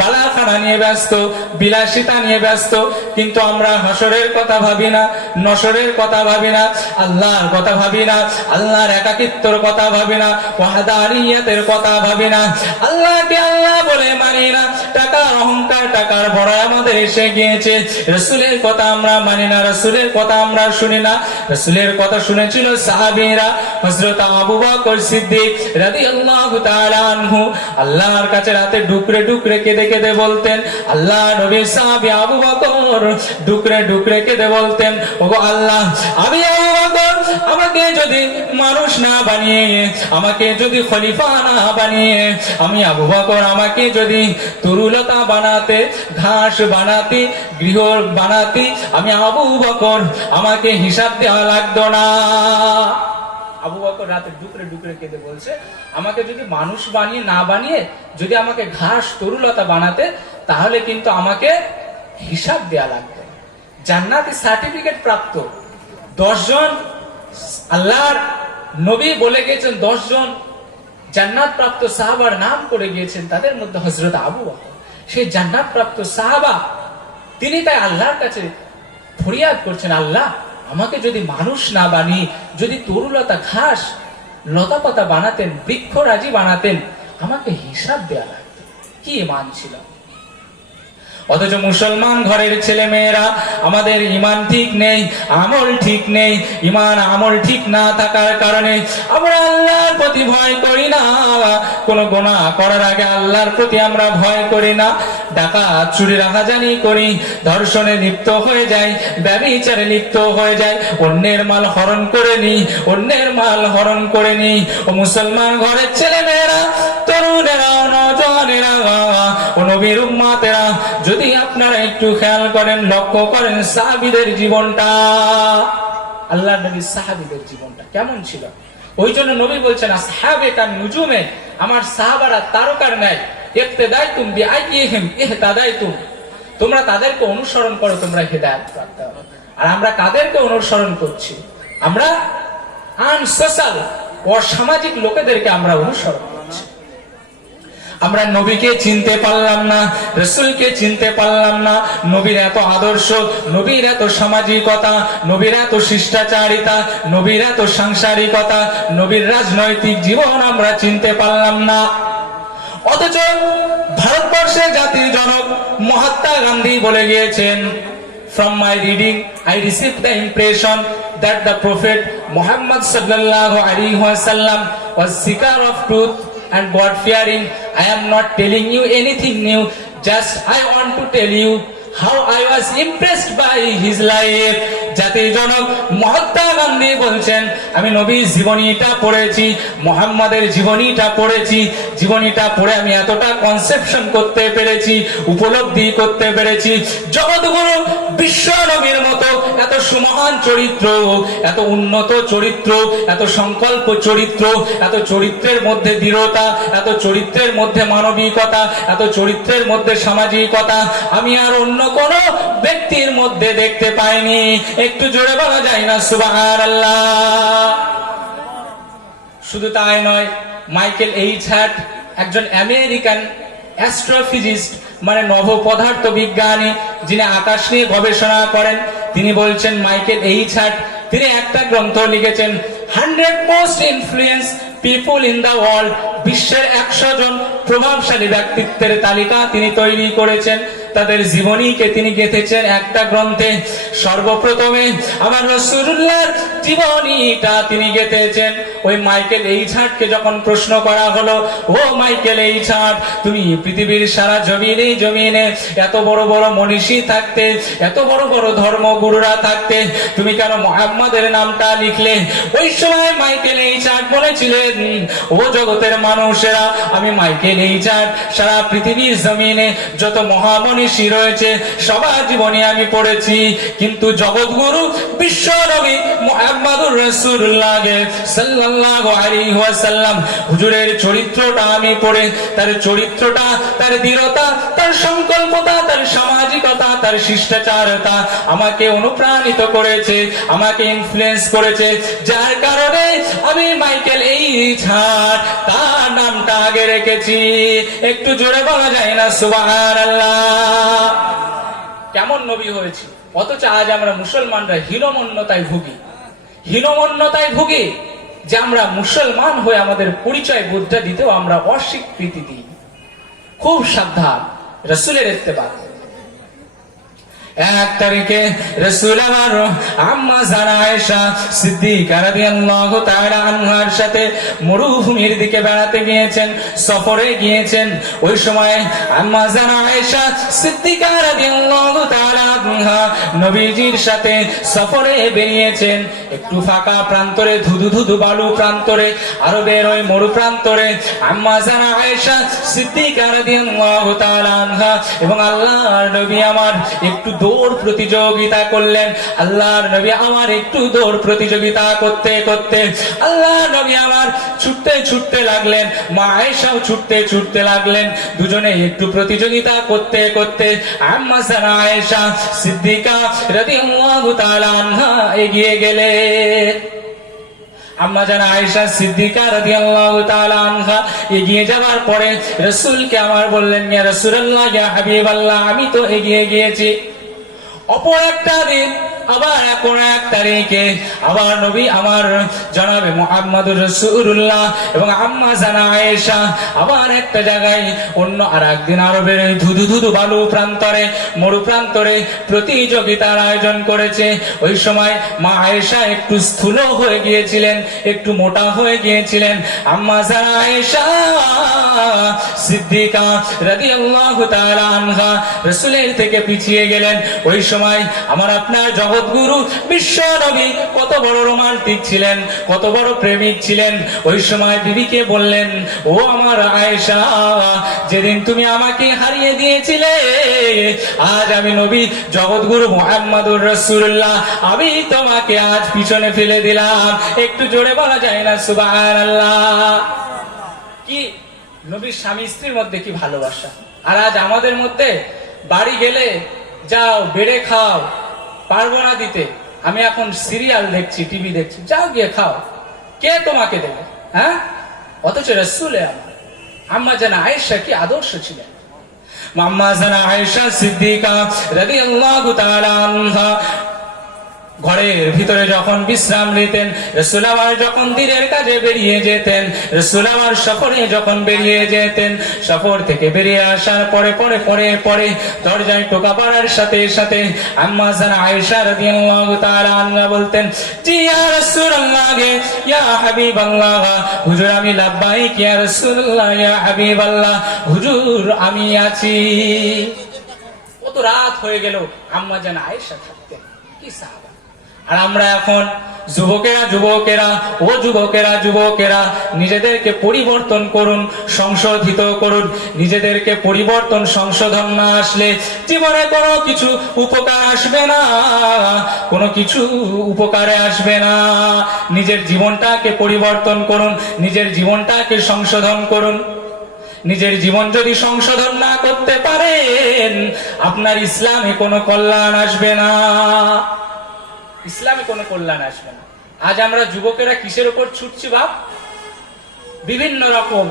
বালাখানা নিয়ে ব্যস্ত, বিলাসিতা নিয়ে ব্যস্ত, কিন্তু আমরা হাসরের কথা ভাবি না, নসরের কথা ভাবি না, আল্লাহর কথা ভাবি না, আল্লাহর একাকিত্বর কথা ভাবি না, ওয়াহদানিয়াতের কথা ভাবি না, আল্লাহকে আল্লাহ বলে মানি না। টাকার অহংকার, টাকার ভয় আমাদের এসে গিয়েছে। রাসূলের কথা আমরা মানি না, রাসূলের কথা আমরা শুনি না। রাসূলের কথা শুনেছিল সাহাবীরা। হযরত আবু বকর সিদ্দিক রাদিয়াল্লাহু তাআলা আনহু আল্লাহর কাছে রাতে ডুকরে ডুকরে কেঁদে কেঁদে বলতেন, আল্লাহ নবীর সাহাবী আবু বকর ডুকরে ডুকরে কেঁদে বলতেন, ওগো আল্লাহ, আমি আবু বকর, আমাকে যদি মানুষ না বানিয়ে, আমাকে যদি খলিফা না বানিয়ে, আমি আবু বকর, আমাকে যদি তরুলতা বানাতে, ঘাস বানাতে, গৃহ বানাতে, আমি আবু বকর, আমাকে হিসাব দেওয়া লাগতো না। আবু বকর রাতে ডুকরে ডুকরে কেঁদে বলছে, আমাকে যদি মানুষ বানিয়ে না বানিয়ে যদি আমাকে ঘাস তরুলতা বানাতে, তাহলে কিন্তু আমাকে হিসাব দেয়া লাগবে। জান্নাতি সার্টিফিকেট প্রাপ্ত 10 জন আল্লাহর নবী বলে গিয়েছেন, 10 জন জান্নাত প্রাপ্ত সাহাবার নাম করে গিয়েছেন, তাদের মধ্যে হযরত আবু বকর সেই জান্নাত প্রাপ্ত সাহাবা। তিনি তাই আল্লাহর কাছে ফরিয়াদ করছেন, আল্লাহ, আমাকে যদি মানুষ না বানিয়ে যদি তরুলতা ঘাস লতা পাতা বানাতেন, বৃক্ষরাজি বানাতেন, আমাকে হিসাব দেয়া লাগতো। কি ঈমান ছিল! অথচ মুসলমান ঘরের ছেলে মেয়েরা, আমাদের ঈমান ঠিক নেই, আমল ঠিক নেই। ঈমান আমল ঠিক না থাকার কারণে আমরা আল্লাহর প্রতি ভয় করি না। কোন গুনাহ করার আগে আল্লাহর প্রতি আমরা ভয় করি না। ডাকাত, চুরি, রাহাজানি করি, ধর্ষণে লিপ্ত হয়ে যায়, ব্যভিচারে লিপ্ত হয়ে যায়, অন্যের মাল হরণ করে নি, অন্যের মাল হরণ করে নি। ও মুসলমান ঘরের ছেলে মেয়েরা, তরুণেরা, নওজওয়ানেরা, ও নবীর উম্মতেরা, যদি আপনারা একটু খেয়াল করেন, লক্ষ্য করেন সাহাবীদের জীবনটা, আল্লাহর নবীর সাহাবীদের জীবনটা কেমন ছিল। ওই জন্য নবী বলছেন, আসহাবে কান নুজুমে, আমার সাহাবারা তারকার ন্যায়, ইক্তেদাইতুম বিআইহিম ইহতাদাইতুম, তোমরা তাদেরকে অনুসরণ করো, তোমরা হিদায়াত প্রাপ্ত হবে। আর আমরা কাদেরকে অনুসরণ করছি? আমরা আনসোশাল, অসামাজিক লোকেদেরকে আমরা অনুসরণ করছি। আমরা নবীকে চিনতে পারলাম না, রাসূলকে চিনতে পারলাম না, নবীর এত আদর্শ, নবীর এত সামাজিকতা, নবীর এত শিষ্টাচারিতা, নবীর এত সাংসারিকতা, নবীর রাজনৈতিক জীবন আমরা চিনতে পারলাম না। অথচ ভারতবর্ষের জাতির জনক মহাত্মা গান্ধী বলে গিয়েছেন, from my reading I received the impression that the prophet Muhammad sallallahu alaihi wasallam was seeker of truth and God fearing. I am not telling you anything new. Just I want to tell you how I was impressed by his life. জাতির জনক মহাত্মা গান্ধী বলছেন, আমি নবীর জীবনীটা পড়েছি, মুহাম্মাদের জীবনীটা পড়েছি, জীবনীটা পড়ে আমি এতটা কনসেপশন করতে পেরেছি, উপলব্ধি করতে পেরেছি, জগৎগুরু বিশ্ব নবীর মতো এত সুমহান চরিত্র, এত উন্নত চরিত্র, এত সংকল্প চরিত্র, এত চরিত্রের মধ্যে দৃঢ়তা, এত চরিত্রের মধ্যে মানবিকতা, এত চরিত্রের মধ্যে সামাজিকতা আমি আর অন্য কোন ব্যক্তির মধ্যে দেখতে পাইনি। একটু জোরে বলা যায় না সুবহানাল্লাহ। শুধু তাই নয়, মাইকেল এইচ হ্যাট, একজন আমেরিকান অ্যাস্ট্রোফিজিস্ট মানে নভ পদার্থ বিজ্ঞানী, যিনি আকাশ নিয়ে গবেষণা করেন, তিনি বলছেন, মাইকেল এইচ হ্যাট তিনি একটা গ্রন্থ লিখেছেন, 100 most influence people in the world, বিশ্বের 100 জন প্রভাবশালী ব্যক্তিত্বের তালিকা তিনি তৈরি করেছেন, তাদের জীবনীকে তিনি গেঁথেছেন একটা গ্রন্থে। সর্বপ্রথমে আমার রাসূলুল্লাহর জীবনীটা তিনি গেঁথেছেন। ওই মাইকেল এইচ হার্টকে যখন প্রশ্ন করা হলো, ও মাইকেল এইচ হার্ট, তুমি পৃথিবীর সারা জমিনে এত বড় বড় মনীষী থাকতে, এত বড় বড় ধর্মগুরুরা থাকতে, তুমি কেন মুহাম্মাদের নামটা লিখলে? ওই সময় মাইকেল এইচ হার্ট বলেছিলেন, ও জগতের মানুষেরা, আমি মাইকেল এইচ হার্ট সারা পৃথিবীর জমিনে যত মহামনীষী রয়েছে সবার জীবনী আমি পড়েছি, কিন্তু জগৎগুরু বিশ্ব নবী মুহাম্মদুর রাসূলুল্লাহ সাল্লাল্লাহু আলাইহি ওয়াসাল্লাম হুজুরের চরিত্রটা আমি পড়ে, তার চরিত্রটা, তার দৃঢ়তা, তার সংকল্পতা, তার সামাজিকতা, তার শিষ্টাচারতা আমাকে অনুপ্রাণিত করেছে, আমাকে ইনফ্লুয়েন্স করেছে, যার কারণে আমি মাইকেল এইচ হার্ট তার নামটা আগে রেখেছি। একটু জোরে বলা যায় না সুবহানাল্লাহ। কেমন নবী হয়েছে, অথচ আজ আমরা মুসলমানরা হীনমন্যতায় ভুগি, যে আমরা মুসলমান হয়ে আমাদের পরিচয় বোধটা দিতেও আমরা অস্বীকৃতি দিই। খুব সাবধান, রাসূলের ইত্তেবা। 1 তারিখে রাসূল আমার আম্মা জানা আয়েশা সিদ্দিকা রাদিয়াল্লাহু তাআলা আনহার সাথে মরুভূমির দিকে বেড়াতে গিয়েছেন, সফরে গিয়েছেন। ওই সময় আম্মা জানা আয়েশা সিদ্দিকা রাদিয়াল্লাহু তাআলা আনহা নবীজির সাথে সফরে বেরিয়েছেন। একটু ফাঁকা প্রান্তরে, ধুধু বালু প্রান্তরে, আরবের ওই মরু প্রান্তরে আম্মা জানা আয়েশা সিদ্দিকা রাদিয়াল্লাহু তাআলা আনহা এবং আল্লাহর নবী আমার একটু দৌড় প্রতিযোগিতা করলেন। আল্লাহর নবী আমার একটু দৌড় প্রতিযোগিতা করতে করতে আল্লাহর নবী আমার ছুটতে লাগলেন, মা আয়েশাও ছুটতে লাগলেন। দুজনে একটু প্রতিযোগিতা করতে করতে আম্মা জানা আয়েশা সিদ্দিকা রাদিয়াল্লাহু তাআলা আনহা এগিয়ে গেলেন। আম্মা জানা আয়েশা সিদ্দিকা রাদিয়াল্লাহু তাআলা আনহা এগিয়ে যাওয়ার পরে রাসূলকে আমার বললেন, ইয়া রাসূলুল্লাহ, ইয়া হাবিবাল্লাহ, আমি তো এগিয়ে গিয়েছি। অপর একটা দিন আবার 1 তারিখে আবার নবী আমার জনাবে মুহাম্মদুর রাসূলুল্লাহ এবং আম্মা জানা আয়েশা আবার একটা জায়গায় অন্য আরেকদিন আরবের ধুধু বালু প্রান্তরে, মরু প্রান্তরে প্রতিযোগিতার আয়োজন করেছে। ওই সময় মা আয়েশা একটু স্থূল হয়ে গিয়েছিলেন, একটু মোটা হয়ে গিয়েছিলেন। আম্মা জানা আয়েশা সিদ্দিকা রাদিয়াল্লাহু তাআলা আনহা রাসূলের থেকে পিছিয়ে গেলেন। ওই সময় আমার আপনার জগৎগুরু বিশ্ব নবী কত বড় রোমান্টিক ছিলেন, কত বড় প্রেমিক ছিলেন। ওই সময় বিবিকে বললেন, ও আমার আয়েশা, যেদিন তুমি আমাকে হারিয়ে দিয়েছিলে, আজ আমি নবী জগৎগুরু মুহাম্মদুর রাসূলুল্লাহ, আমি তোমাকে আজ পিছনে ফেলে দিলাম। একটু জোরে বলা যায় না সুবহানাল্লাহ। কি নবীর স্বামী স্ত্রীর মধ্যে কি ভালোবাসা! আর আজ আমাদের মধ্যে বাড়ি গেলে, যাও বেড়ে খাও, পারবো না দিতে, আমি এখন সিরিয়াল দেখছি, টিভি দেখছি, যাও গিয়ে খাও, কে তোমাকে দেবে? হ্যাঁ, অথচ রাসূলে আমার আম্মা জানা আয়েশা কি আদর্শ ছিলেন। আম্মা জানা আয়েশা সিদ্দিকা রাদিয়াল্লাহু তাআলা আনহা ঘরের ভিতরে যখন বিশ্রাম নিতেন, রাসূল আমার যখন দিনের কাজে বেরিয়ে যেতেন, রাসূল আমার সফরে যখন বেরিয়ে যেতেন, সফর থেকে বেরিয়ে আসার পরে পরে পরে পরে দরজায় টোকা পড়ার সাথে সাথে আম্মা জান আয়েশা রাদিয়াল্লাহু তাআলা আনহা বলতেন, জি ইয়া রাসূলুল্লাহ, ইয়া হাবিবাল্লাহ, হুজুর আমি লাব্বাইক ইয়া রাসূলুল্লাহ, ইয়া হাবিবাল্লাহ, হুজুর আমি আছি। কত রাত হয়ে গেল আম্মা জান আয়েশা থাকতেন, কি সাহাবা। আর আমরা এখন যুবকেরা নিজেদেরকে পরিবর্তন করুন, সংশোধিত করুন। নিজেদেরকে পরিবর্তন সংশোধন না আসলে জীবনে কোনো কিছু উপকার আসবে না, কোনো কিছু উপকারে আসবে না। নিজের জীবনটাকে পরিবর্তন করুন, নিজের জীবনটাকে সংশোধন করুন। নিজের জীবন যদি সংশোধন না করতে পারেন, আপনার ইসলামে কোনো কল্যাণ আসবে না, ইসলামে কোনো কল্যাণ আসবে না। আজ আমরা যুবকেরা কিসের উপর ছুটছি বাপ? বিভিন্ন রকম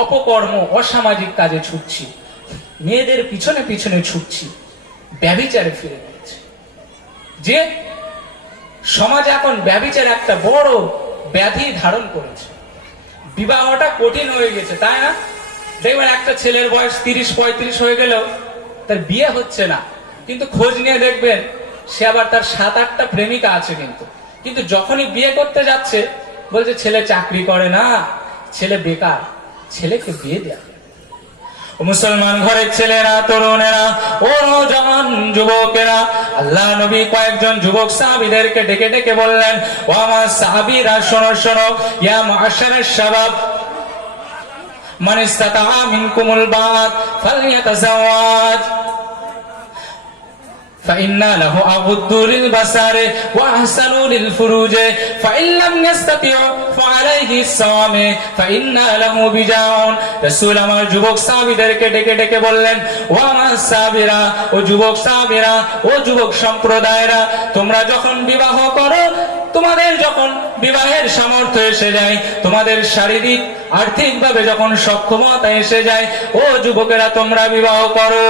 অপকর্ম, অসামাজিক কাজে ছুটছি, মেয়েদের পিছনে পিছনে ছুটছি, ব্যভিচারে ফিরে গেছে। যে সমাজে এখন ব্যভিচার একটা বড় ব্যাধি ধারণ করেছে, বিবাহটা কঠিন হয়ে গেছে, তাই না? দেখবেন একটা ছেলের বয়স 30-35 হয়ে গেলেও তার বিয়ে হচ্ছে না, কিন্তু খোঁজ নিয়ে দেখবেন সে আবার তার 7-8টা প্রেমিকা আছে, কিন্তু যখনই বিয়ে করতে যাচ্ছে বলছে ছেলে চাকরি করে না, ছেলে বেকার, ছেলেকে বিয়ে দেয়া। মুসলমান ঘরের ছেলেরা, তরুণেরা, ও নওজওয়ান যুবকেরা, আল্লাহ নবী কয়েকজন যুবক সাহাবীদেরকে ডেকে ডেকে বললেন, ও আমার সাহাবীরা শোনো শোনো, ইয়া মুআশশারাশ শাবাব মান ইসতাতা মিনকুমুল বাত ফালইয়াতাযাওয়াজ فإن له أغض للبصر وأحسن للفروج فإن لم يستطع فعليه الصوم فإن له وجاء। রাসূল আমার যুবক সাহাবীদেরকে ডেকে ডেকে বললেন, ও আমার সাহাবীরা, ও যুবক সাহাবীরা, ও যুবক সম্প্রদায়রা, তোমরা যখন বিবাহ করো, তোমাদের যখন বিবাহের সামর্থ্য এসে যায়, তোমাদের শারীরিক আর্থিকভাবে যখন সক্ষমতা এসে যায়, ও যুবকেরা তোমরা বিবাহ করো।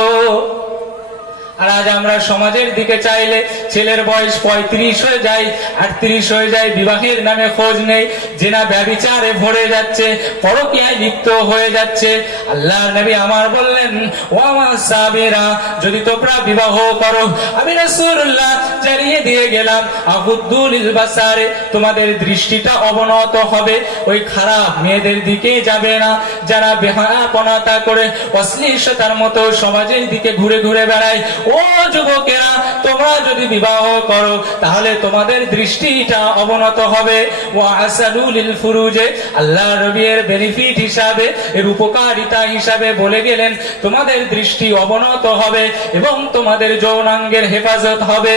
আর আজ আমরা সমাজের দিকে চাইলে ছেলের বয়স 35 হয়ে যায়, 38 হয়ে যায়, বিবাহের নামে খোঁজ নেই, জিনা ব্যভিচারে ভরে যাচ্ছে, পরকীয়ায় লিপ্ত হয়ে যাচ্ছে। আল্লাহ নবী আমার বললেন, ও আমার সাহাবীরা, যদি তোমরা বিবাহ করো, আমি রাসূলুল্লাহ জানিয়ে দিয়ে গেলাম, আগুদ্দু লিল বাসারে, তোমাদের দৃষ্টিটা অবনত হবে, ওই খারাপ মেয়েদের দিকে যাবে না, যারা বেহায়াপনাতা করে অশ্লীলতার মতো সমাজের দিকে ঘুরে ঘুরে বেড়ায়। ও যুবকেরা, তোমরা যদি বিবাহ করো তাহলে তোমাদের দৃষ্টিটা অবনত হবে। ওয়া আসালু লিল ফুরুজে, আল্লাহ নবীর বেনিফিট হিসাবে, এর উপকারিতা হিসাবে বলে গেলেন, তোমাদের দৃষ্টি অবনত হবে এবং তোমাদের যৌনাঙ্গের হেফাজত হবে।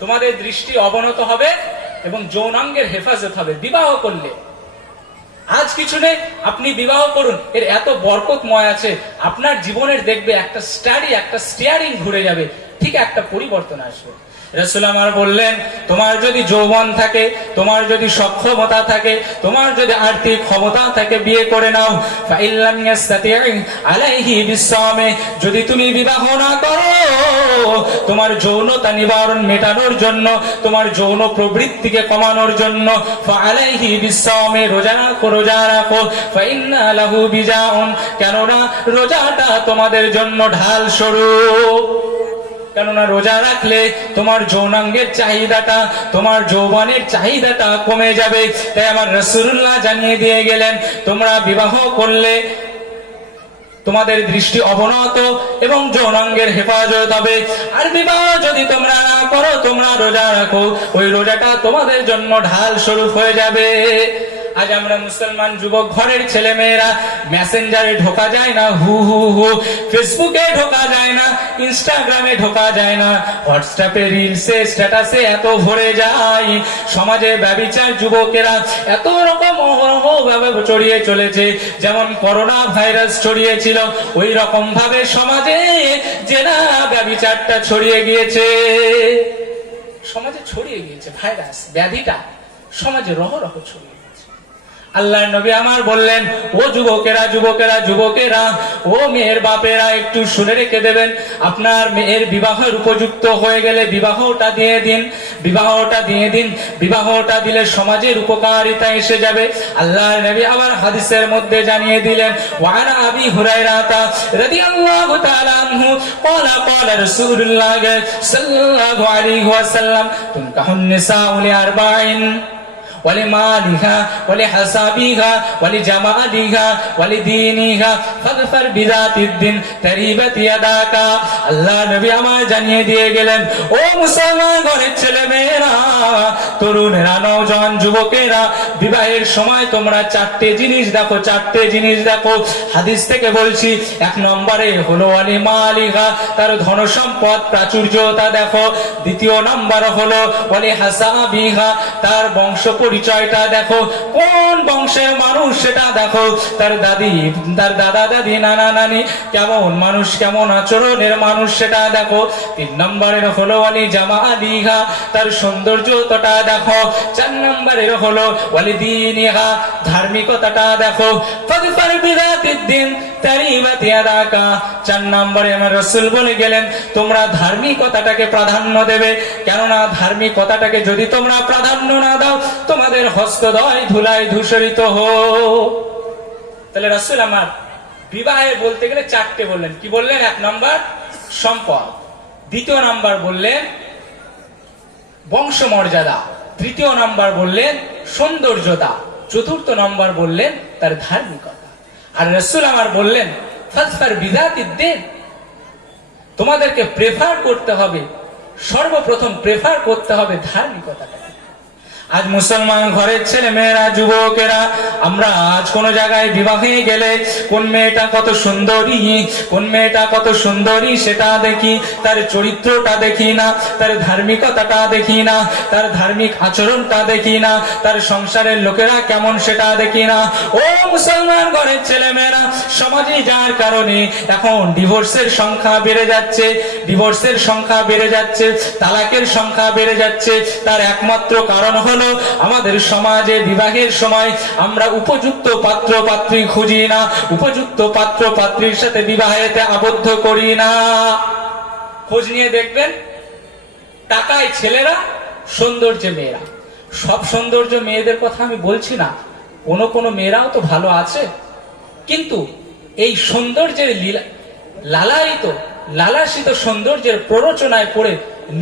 তোমাদের দৃষ্টি অবনত হবে এবং যৌনাঙ্গের হেফাজত হবে বিবাহ করলে। আজ কিছু নেই, আপনি বিবাহ করুন, এর এত বরকতময় আছে, আপনার জীবনের দেখবে একটা স্টিয়ারিং ঘুরে যাবে, ঠিক একটা পরিবর্তন আসবে। রাসূল আমার বললেন, তোমার যদি যৌবন থাকে, তোমার যদি সক্ষমতা থাকে, তোমার যদি আর্থিক ক্ষমতা থাকে, বিয়ে করে নাও। ফাইল্লাম ইয়াস্তাতি' আলাইহি বিসসামে, যদি তুমি বিবাহ না করো, তোমার যৌনতা নিবারণ মেটানোর জন্য, তোমার যৌন প্রবৃত্তিকে কমানোর জন্য, ফাআলাইহি বিসসামে, রোজা রাখো। ফাইন্না লাহু বিজাউন, কেননা রোজাটা তোমাদের জন্য ঢাল স্বরূপ। কেননা রোজা রাখলে তোমার যৌনাঙ্গের চাহিদাটা, তোমার যৌবনের চাহিদাটা কমে যাবে। তাই আমার রাসূলুল্লাহ জানিয়ে দিয়ে গেলেন, তোমরা বিবাহ করলে তোমাদের দৃষ্টি অবনত এবং যৌনাঙ্গের হেফাজত হবে। আর বিবাহ যদি তোমরা না করো, তোমরা রোজা রাখো, ওই রোজাটা তোমাদের জন্য ঢাল স্বরূপ হয়ে যাবে। আজ আমরা মুসলমান যুবক ঘরের ছেলে মেয়েরা মেসেঞ্জারে ঢোকা যায় না, ফেসবুকে ঢোকা যায় না, ইনস্টাগ্রামে ঢোকা যায় না, হোয়াটসঅ্যাপে রিলসে স্ট্যাটাসে এত ভরে যায়। সমাজে ব্যভিচার যুবকেরা এত রকম ভাবে ছড়িয়ে চলেছে, যেমন করোনা ভাইরাস ছড়িয়েছিল, ওই রকম ভাবে সমাজে জেনা ব্যভিচারটা ছড়িয়ে গিয়েছে। সমাজে ছড়িয়ে গিয়েছে ভাইরাস, ব্যাধিটা সমাজে রহ ছড়িয়ে। আল্লাহর নবী আমার বললেন, ও যুবকেরা যুবকেরা যুবকেরা, ও মেয়ের বাপেরা, একটু শুনে রেখে দেবেন। আপনার মেয়ের বিবাহের উপযুক্ত হয়ে গেলে বিবাহটা দিয়ে দিন, বিবাহটা দিয়ে দিন। বিবাহটা দিলে সমাজের উপকারিতা এসে যাবে। আল্লাহর নবী আবার হাদিসের মধ্যে জানিয়ে দিলেন, ওয়ান আবি হুরায়রা রাদিয়াল্লাহু তাআলা আনহু قال قال رسول الله صلى الله عليه وسلم تنكح النساء لأربعين ولمالها ولحسابها ولجمالها ولدينها فاظفر بذات الدين تربت يداك। আল্লাহ নবী আমার জানিয়ে দিয়ে গেলেন, ও মুসলমান ঘরের ছেলে মেয়েরা, তরুণেরা, নওজোয়ান যুবকেরা, বিবাহের সময় তোমরা চারটে জিনিস দেখো, চারটে জিনিস দেখো। হাদিস থেকে বলছি, এক নম্বরে হলো ওয়ালিমালিহা, তার ধন সম্পদ প্রাচুর্যতা দেখো। দ্বিতীয় নম্বর হলো ওয়ালিহাসাবিহা, তার বংশ পরিচয়টা দেখো, কোন বংশের মানুষ সেটা দেখো। তার দাদি, তার দাদা দাদি, নানা নানি কেমন মানুষ, কেমন আচরণের মানুষ সেটা দেখো। তিন নম্বরের হলো ওয়ালি জামালিহা, তার সৌন্দর্যতা দেখো। চার নম্বরের হলো ওয়ালি দীনিহা, ধার্মিকতাটা দেখো। ফাযফার বিযাতিদ্দিন তারিবাত ইয়াদাকা। চার নম্বরে আমার রাসূল বলে গেলেন, তোমরা ধার্মিকতাটাকে প্রাধান্য দেবে, কেননা ধার্মিকতাটাকে যদি তোমরা প্রাধান্য না দাও, তোমাদের হস্তদ্বয় ধুলায় ধূসরিত হোক। তাহলে রাসূল আমার বিবাহে বলতে গেলে চারটে বললেন। কি বললেন? এক নম্বর সম্পদ, দ্বিতীয় নাম্বার বললেন বংশমর্যাদা, তৃতীয় নাম্বার বললেন সৌন্দর্যতা, চতুর্থ নাম্বার বললেন তার ধার্মিকতা। আর রাসূল আমার বললেন, ফাযফার বিযাতিদ্দিন, তোমাদেরকে প্রেফার করতে হবে, সর্বপ্রথম প্রেফার করতে হবে ধার্মিকতাকে। আজ মুসলমান ঘরের ছেলে মেয়েরা, যুবকেরা, আমরা আজ কোন জায়গায় বিবাহে গেলে কোন মেয়েটা কত সুন্দরী, কোন মেয়েটা কত সুন্দরী সেটা দেখি, তার চরিত্রটা দেখি না, তার ধার্মিকতাটা দেখি না, তার ধার্মিক আচরণটা দেখি না, তার সংসারের লোকেরা কেমন সেটা দেখি না। ও মুসলমান ঘরের ছেলে মেয়েরা, সমাজে যার কারণে এখন ডিভোর্সের সংখ্যা বেড়ে যাচ্ছে, ডিভোর্সের সংখ্যা বেড়ে যাচ্ছে, তালাকের সংখ্যা বেড়ে যাচ্ছে, তার একমাত্র কারণ হলো আমাদের সমাজে বিবাহের সময় আমরা উপযুক্ত পাত্র পাত্রী খুঁজি না, উপযুক্ত পাত্র পাত্রীর সাথে বিবাহেতে আবদ্ধ করি না। খোঁজ নিয়ে দেখবেন, টাকায় ছেলেরা, সৌন্দর্যে মেয়েরা। সব সৌন্দর্য মেয়েদের কথা আমি বলছি না, কোনো কোনো মেয়েরাও তো ভালো আছে, কিন্তু এই সৌন্দর্যের লালাসিত সৌন্দর্যের প্ররোচনায় পড়ে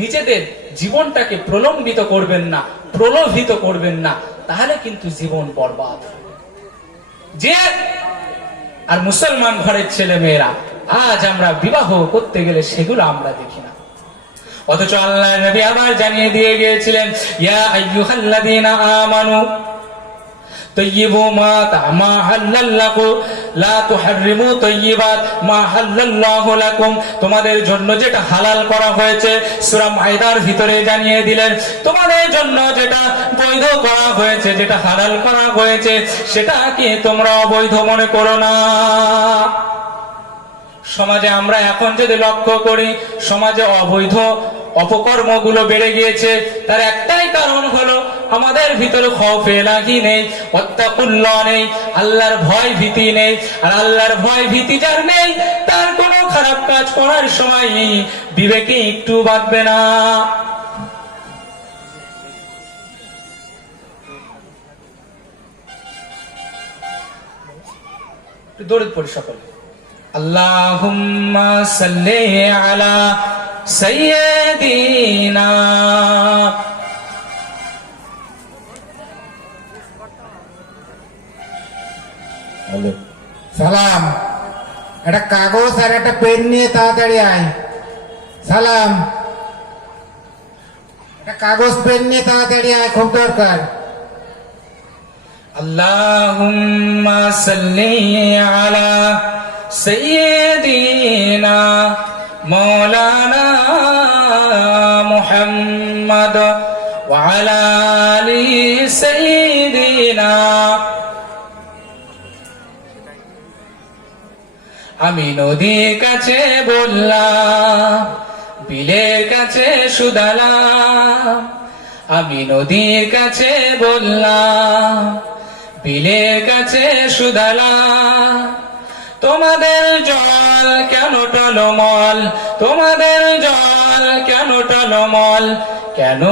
নিজেদের জীবনটাকে প্রলম্বিত করবেন না, প্রলোভিত করবেন না, তাহলে কিন্তু জীবন বরবাদ। যে আর মুসলমান ঘরের ছেলে মেয়েরা আজ আমরা বিবাহ করতে গেলে সেগুলো আমরা দেখি না, অথচ আল্লাহর নবী আবার জানিয়ে দিয়ে গিয়েছিলেন, ইয়া আইয়ুহাল্লাযীনা আমানু তাইয়্যিবু মা হাল্লাল্লাহু লা তুহাররিমু তাইয়্যিবাত মা হাল্লাল্লাহু লাকুম। তোমাদের জন্য যেটা হালাল করা হয়েছে, সূরা মাইদার ভিতরে জানিয়ে দিলেন, তোমাদের জন্য যেটা বৈধ করা হয়েছে, যেটা হালাল করা হয়েছে, সেটাকে তোমরা অবৈধ মনে করো না। সমাজে আমরা এখন যদি লক্ষ্য করি, সমাজে অবৈধ অপকর্মগুলো বেড়ে গিয়েছে, তার একটাই কারণ হলো আমাদের ভিতরে খৌফে লাহি নেই, ওয়াত্তাকুল্লাহ নেই, আল্লাহর ভয় ভীতি নেই। আর আল্লাহর ভয় ভীতি যার নেই, তার কোনো খারাপ কাজ করার সময় বিবেকে একটু বাঁধবে না। দৌড়ে পড়ি সকলে, আল্লাহুম্মা সাল্লি আলা সাইয়্যিদিনা। সালাম, একটা কাগজ আর একটা পেন নিয়ে তাড়াতাড়ি আয়। সালাম, একটা কাগজ পেন নিয়ে তাড়াতাড়ি আয়, খুব দরকার। আল্লাহুম্মা সাল্লি আলা সাইয়্যিদিনা মাওলানা মুহাম্মদ ওয়া আলা আলি সাইয়্যিদিনা। আমি নদীর কাছে বললাম, বিলের কাছে শুধালাম, আমি নদীর কাছে বললাম, বিলের কাছে সুদালা। তোমাদের জল কেন টলমল, তোমাদের জল কেন টলমল, কেন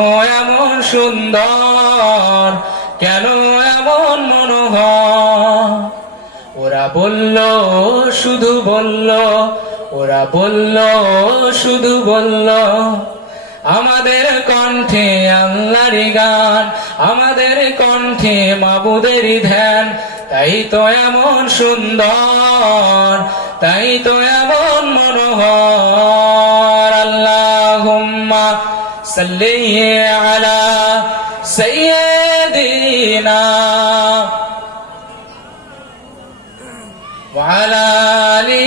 এমন সুন্দর, কেন এমন মনোহর। ওরা বলল শুধু বলল, ওরা বলল শুধু বলল, আমাদের কণ্ঠে আল্লাহরই গান, আমাদের কণ্ঠে মাবুদেরই ধ্যান, তাই তো এমন সুন্দর, তাই তো এমন মনোহর। আল্লাহুম্মা সাল্লি আলা সাইয়্যিদিনা ওয়া আলা আলি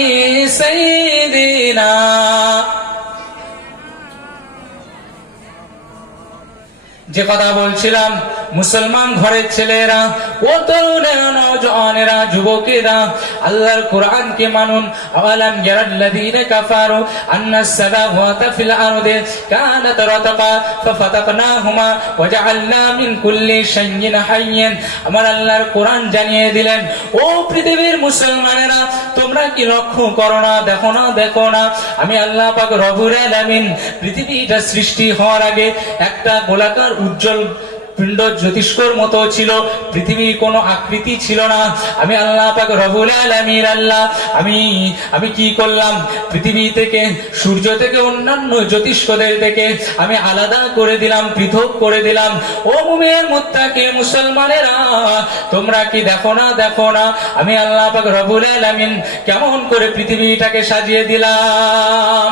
সাইয়্যিদিনা। যে কথা বলছিলাম, মুসলমান ঘরের ছেলেরা, ও তরুণেরা, নওজওয়ানেরা, যুবকেরা, আল্লাহর কোরআনকে মানুন। আওয়ালাম ইয়ারাল্লাযীনা কাফারু আন্নাস সামাওয়াতি ফিল আরদি কানাত রাতকা ফাফাতাকনাহুমা ওয়া জাআলনা মিন কুল্লি শাইইন হাইয়্যিন। আমার আল্লাহর কোরআন জানিয়ে দিলেন, ও পৃথিবীর মুসলমানেরা, তোমরা কি লক্ষ্য করো না, দেখো না, দেখো না, আমি আল্লাহ পাক রব্বুল আলামিন পৃথিবীটা সৃষ্টি হওয়ার আগে একটা গোলাকার উজ্জ্বল পিণ্ড জ্যোতিষ্কর মতো ছিল, পৃথিবীর কোনো আকৃতি ছিল না। আমি আল্লাহ পাক রব্বুল আলামিন আল্লাহ আমি কি করলাম, পৃথিবী থেকে, সূর্য থেকে, অন্যান্য জ্যোতিষ্কদের থেকে আমি আলাদা করে দিলাম, পৃথক করে দিলাম। ও মুমিন মুত্তাকি মুসলমানেরা, তোমরা কি দেখো না, দেখো না, আমি আল্লাহ পাক রব্বুল আলামিন কেমন করে পৃথিবীটাকে সাজিয়ে দিলাম।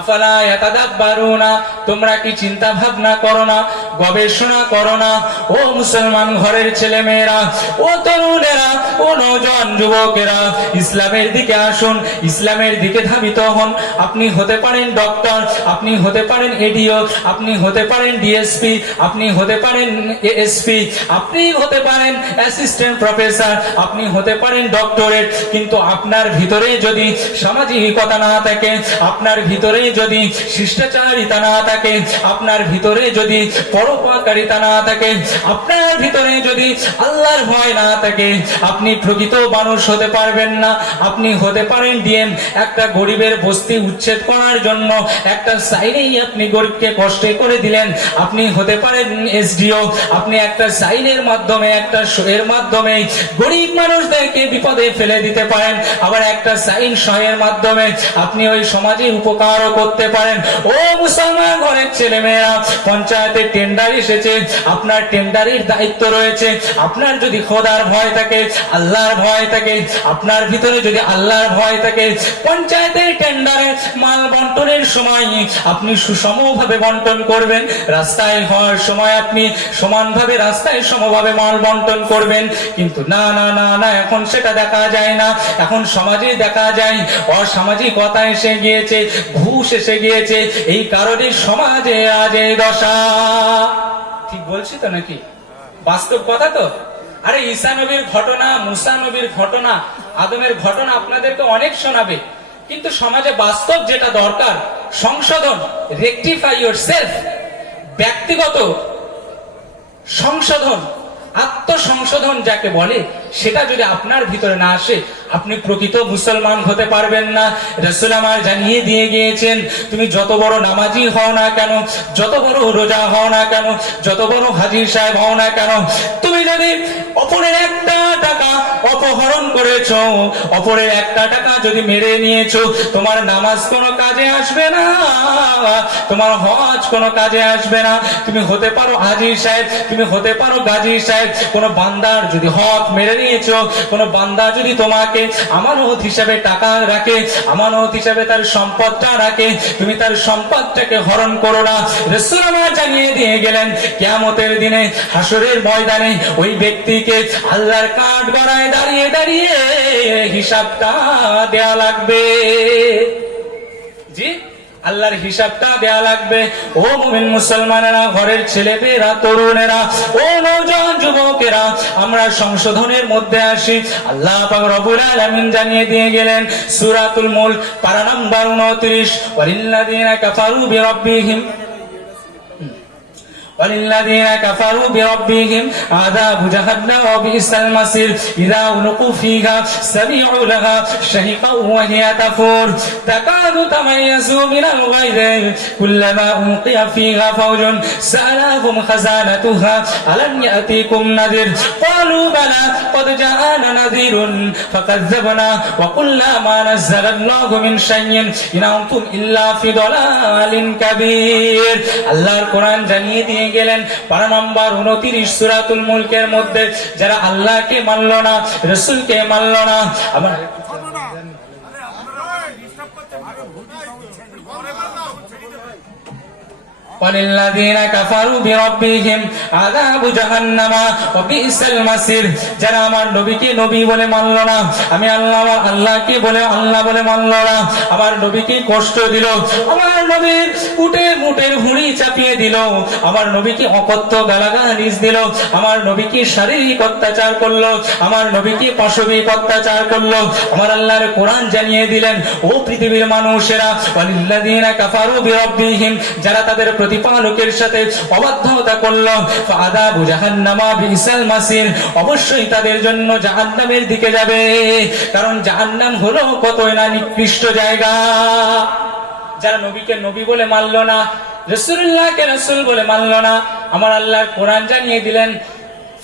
আফালা ইয়াতাদাব্বারুনা, তোমরা কি চিন্তা ভাবনা করো না, গবেষণা করো না? ও মুসলমান ঘরের ছেলে মেয়েরা, ও তরুণেরা, ও নওজোয়ান যুবকেরা, ইসলামের দিকে আসুন, ইসলামের দিকে ধাবিত হন। আপনি হতে পারেন ডক্টর, আপনি হতে পারেন এডিও, আপনি হতে পারেন ডিএসপি, আপনি হতে পারেন এএসপি, আপনি হতে পারেন অ্যাসিস্ট্যান্ট প্রফেসর, আপনি হতে পারেন ডক্টরেট, কিন্তু আপনার ভিতরে যদি সামাজিকতা না থাকে, আপনার ভিতরে যদি শিষ্টাচারিতা না থাকে, আপনার ভিতরে যদি পরোপকারিতা না থাকে, আপনার ভিতরে যদি আল্লাহর ভয় না থাকে, আপনি প্রকৃত মানুষ হতে পারবেন না। আপনি হতে পারেন ডিএম, একটা গরিবের বস্তি উচ্ছেদ করার জন্য একটা সাইনেই আপনি গরিবকে কষ্টে করে দিলেন। আপনি হতে পারেন এসডিও, আপনি একটা সাইনের মাধ্যমে, একটা শোয়ের মাধ্যমে গরিব মানুষদেরকে বিপদে ফেলে দিতে পারেন। আবার একটা সাইন শয়ের মাধ্যমে আপনি ওই সমাজে উপকারও করতে পারেন। ও মুসলমান ঘরের ছেলে মেয়েরা, পঞ্চায়েতের টেন্ডার এসেছে, আপনার টেন্ডারের দায়িত্ব রয়েছে। আপনার যদি খোদার ভয় থাকে, আল্লাহর ভয় থাকে, আপনার ভিতরে যদি আল্লাহর ভয় থাকে, পঞ্চায়েতের টেন্ডারে মাল বন্টনের সময় আপনি সুষমভাবে বন্টন করবেন। রাস্তায় হওয়ার সময় আপনি সমানভাবে রাস্তায় সমভাবে মাল বন্টন করবেন। কিন্তু না না না না, এখন সেটা দেখা যায় না। এখন সমাজে দেখা যায় অসামাজিকতা এসে গিয়েছে, ঘুষ এসে গিয়েছে। এই কারণে সমাজে আজ এই দশা। ঠিক বলছি তো নাকি? বাস্তব কথা তো। আরে ঈসা নবীর ঘটনা, মুসা নবীর ঘটনা, আদমের ঘটনা আপনাদেরকে অনেক শোনাবে, কিন্তু সমাজে বাস্তব যেটা দরকার, সংশোধন, রেকটিফাই ইয়োরসেলফ, ব্যক্তিগত সংশোধন, আত্মসংশোধন যাকে বলে, সেটা যদি আপনার ভিতরে না আসে, আপনি প্রকৃত মুসলমান হতে পারবেন না। রাসূল আমার জানিয়ে দিয়ে গিয়েছেন, তুমি যত বড় নামাজি হও না কেন, যত বড় রোজা হও না কেন, যত বড় হাজির সাহেব হও না কেন, তুমি যদি অপরের একটা টাকা অপহরণ করেছো, অপরের একটা টাকা যদি মেরে নিয়েছো, তোমার নামাজ কোনো কাজে আসবে না, তোমার হজ কোনো কাজে আসবে না। তুমি হতে পারো হাজির সাহেব, তুমি হতে পারো গাজী সাহেব, কোন বান্দার যদি হক মেরে নিয়েছো, কোন বান্দা যদি তোমাকে আমানত হিসাবে টাকা রাখে, আমানত হিসাবে তার সম্পদটা রাখে, তুমি তার সম্পদটাকে হরণ করো না। রাসূল আমার জানিয়ে দিয়ে গেলেন, কিয়ামতের দিনে হাসরের ময়দানে ওই ব্যক্তিকে আল্লাহর কাঠ গড়ায় দাঁড়িয়ে দাঁড়িয়ে হিসাবটা দেয়া লাগবে। জি, আল্লাহর হিসাবটা দেয়া লাগবে। ও মুমিন মুসলমানেরা, ঘরের ছেলেমেয়েরা, তরুণেরা, ও নওজোয়ান যুবকেরা, আমরা সংশোধনের মধ্যে আসি। আল্লাহ পাক রব্বুল আলামিন জানিয়ে দিয়ে গেলেন সূরাতুল মুলক পারা নাম্বার 29, ওয়ালিল্লাযিনা কাফারু বিরাব্বিহিম وللذين كفروا بربهم عذاب جهنم وبئس المصير إذا ألقوا فيها سمعوا لها شهيقا وهي تفور تكاد تميز من الغيظ كلما ألقي فيها فوج سألهم خزانتها ألم يأتيكم نذير قالوا بلى قد جاءنا نذير فكذبنا وقلنا ما نزل الله من شيء إن أنتم إلا في ضلال كبير আল্লাহর কোরআন জানিয়ে দিয়ে গেলেন পারা নাম্বার 29 সূরাতুল মুলকের মধ্যে যারা আল্লাহকে মানল না রাসূলকে মানল না আবার وللذين كفروا بربهم عذاب جهنم وبئس المصير যারা আমার নবীকে নবী বলে মানল না আমি আল্লাহকে বলে আল্লাহ বলে মানল না আমার নবীকে কষ্ট দিল আমার নবীর উটের হুঁড়ি চাপিয়ে দিল আমার নবীকে অকথ্য গালাগালি দিল আমার নবীকে শারীরিক অত্যাচার করলো আমার নবীকে পাশবিক অত্যাচার করলো আমার আল্লাহর কোরআন জানিয়ে দিলেন ও পৃথিবীর মানুষেরা ওয়ালিল্লাযিনা কাফারু বিরাব্বিহিম যারা তাদের প্রতিপালকের সাথে অবাধ্যতা করলো ফাআযাবু জাহান্নামা বিসাল মাসির অবশ্যই তাদের জন্য জাহান্নামের দিকে যাবে কারণ জাহান্নাম হলো কতই না নিকৃষ্ট জায়গা যারা নবীকে নবী বলে মানলো না রাসূলুল্লাহকে রাসূল বলে মানলো না আমার আল্লাহর কোরআন জানিয়ে দিলেন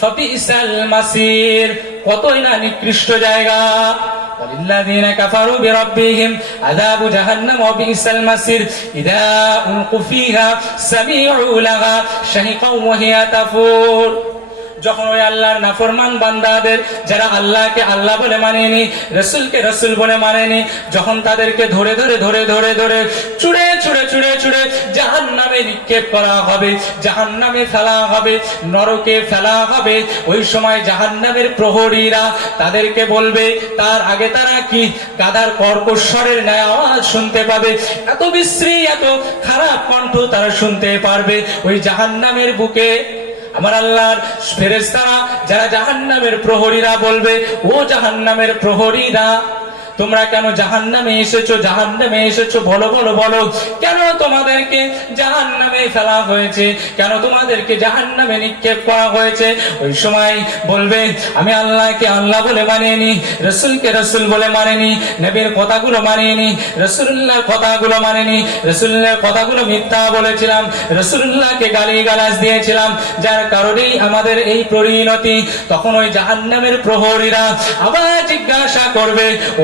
ফাবিসাল মাসির কতই না নিকৃষ্ট জায়গা وللذين كفروا بربهم عذاب جهنم وبئس المصير إذا ألقوا فيها سمعوا لها شهيقا وهي تفور যখন ওই আল্লাহর নাফরমান বান্দাদের যারা আল্লাহকে আল্লাহ বলে মানেনি রাসূলকে রাসূল বলে মানেনি যখন তাদেরকে ধরে চুড়ে জাহান্নামে নিক্ষেপ করা হবে জাহান্নামে ফেলা হবে নরকে ফেলা হবে ওই সময় জাহান্নামের প্রহরীরা তাদেরকে বলবে তার আগে তারা কি গাধার কর্কশ্বরের ন্যায় আওয়াজ শুনতে পাবে এত বিশ্রী এত খারাপ কণ্ঠ তারা শুনতে পারবে ওই জাহান্নামের বুকে আমার আল্লাহর ফেরেশতারা যারা জাহান্নামের প্রহরীরা বলবে ও জাহান্নামের প্রহরীরা তোমরা কেন জাহান্নামে এসেছো বলো কেন তোমাদেরকে জাহান্নামে ফেলা হয়েছে কেন তোমাদেরকে জাহান্নামে নিক্ষেপ করা হয়েছে ওই সময় বলবে আমি আল্লাহকে আল্লাহ বলে মানিনি রাসূলকে রাসূল বলে মানিনি নবীর কথাগুলো মানিনি রাসূলুল্লাহর কথাগুলো মানিনি রাসূলের কথাগুলো মিথ্যা বলেছিলাম রাসূলুল্লাহকে গালিগালাজ দিয়েছিলাম যার কারণেই আমাদের এই পরিণতি তখন ওই জাহান্নামের প্রহরীরা আবার জিজ্ঞাসা করবে ও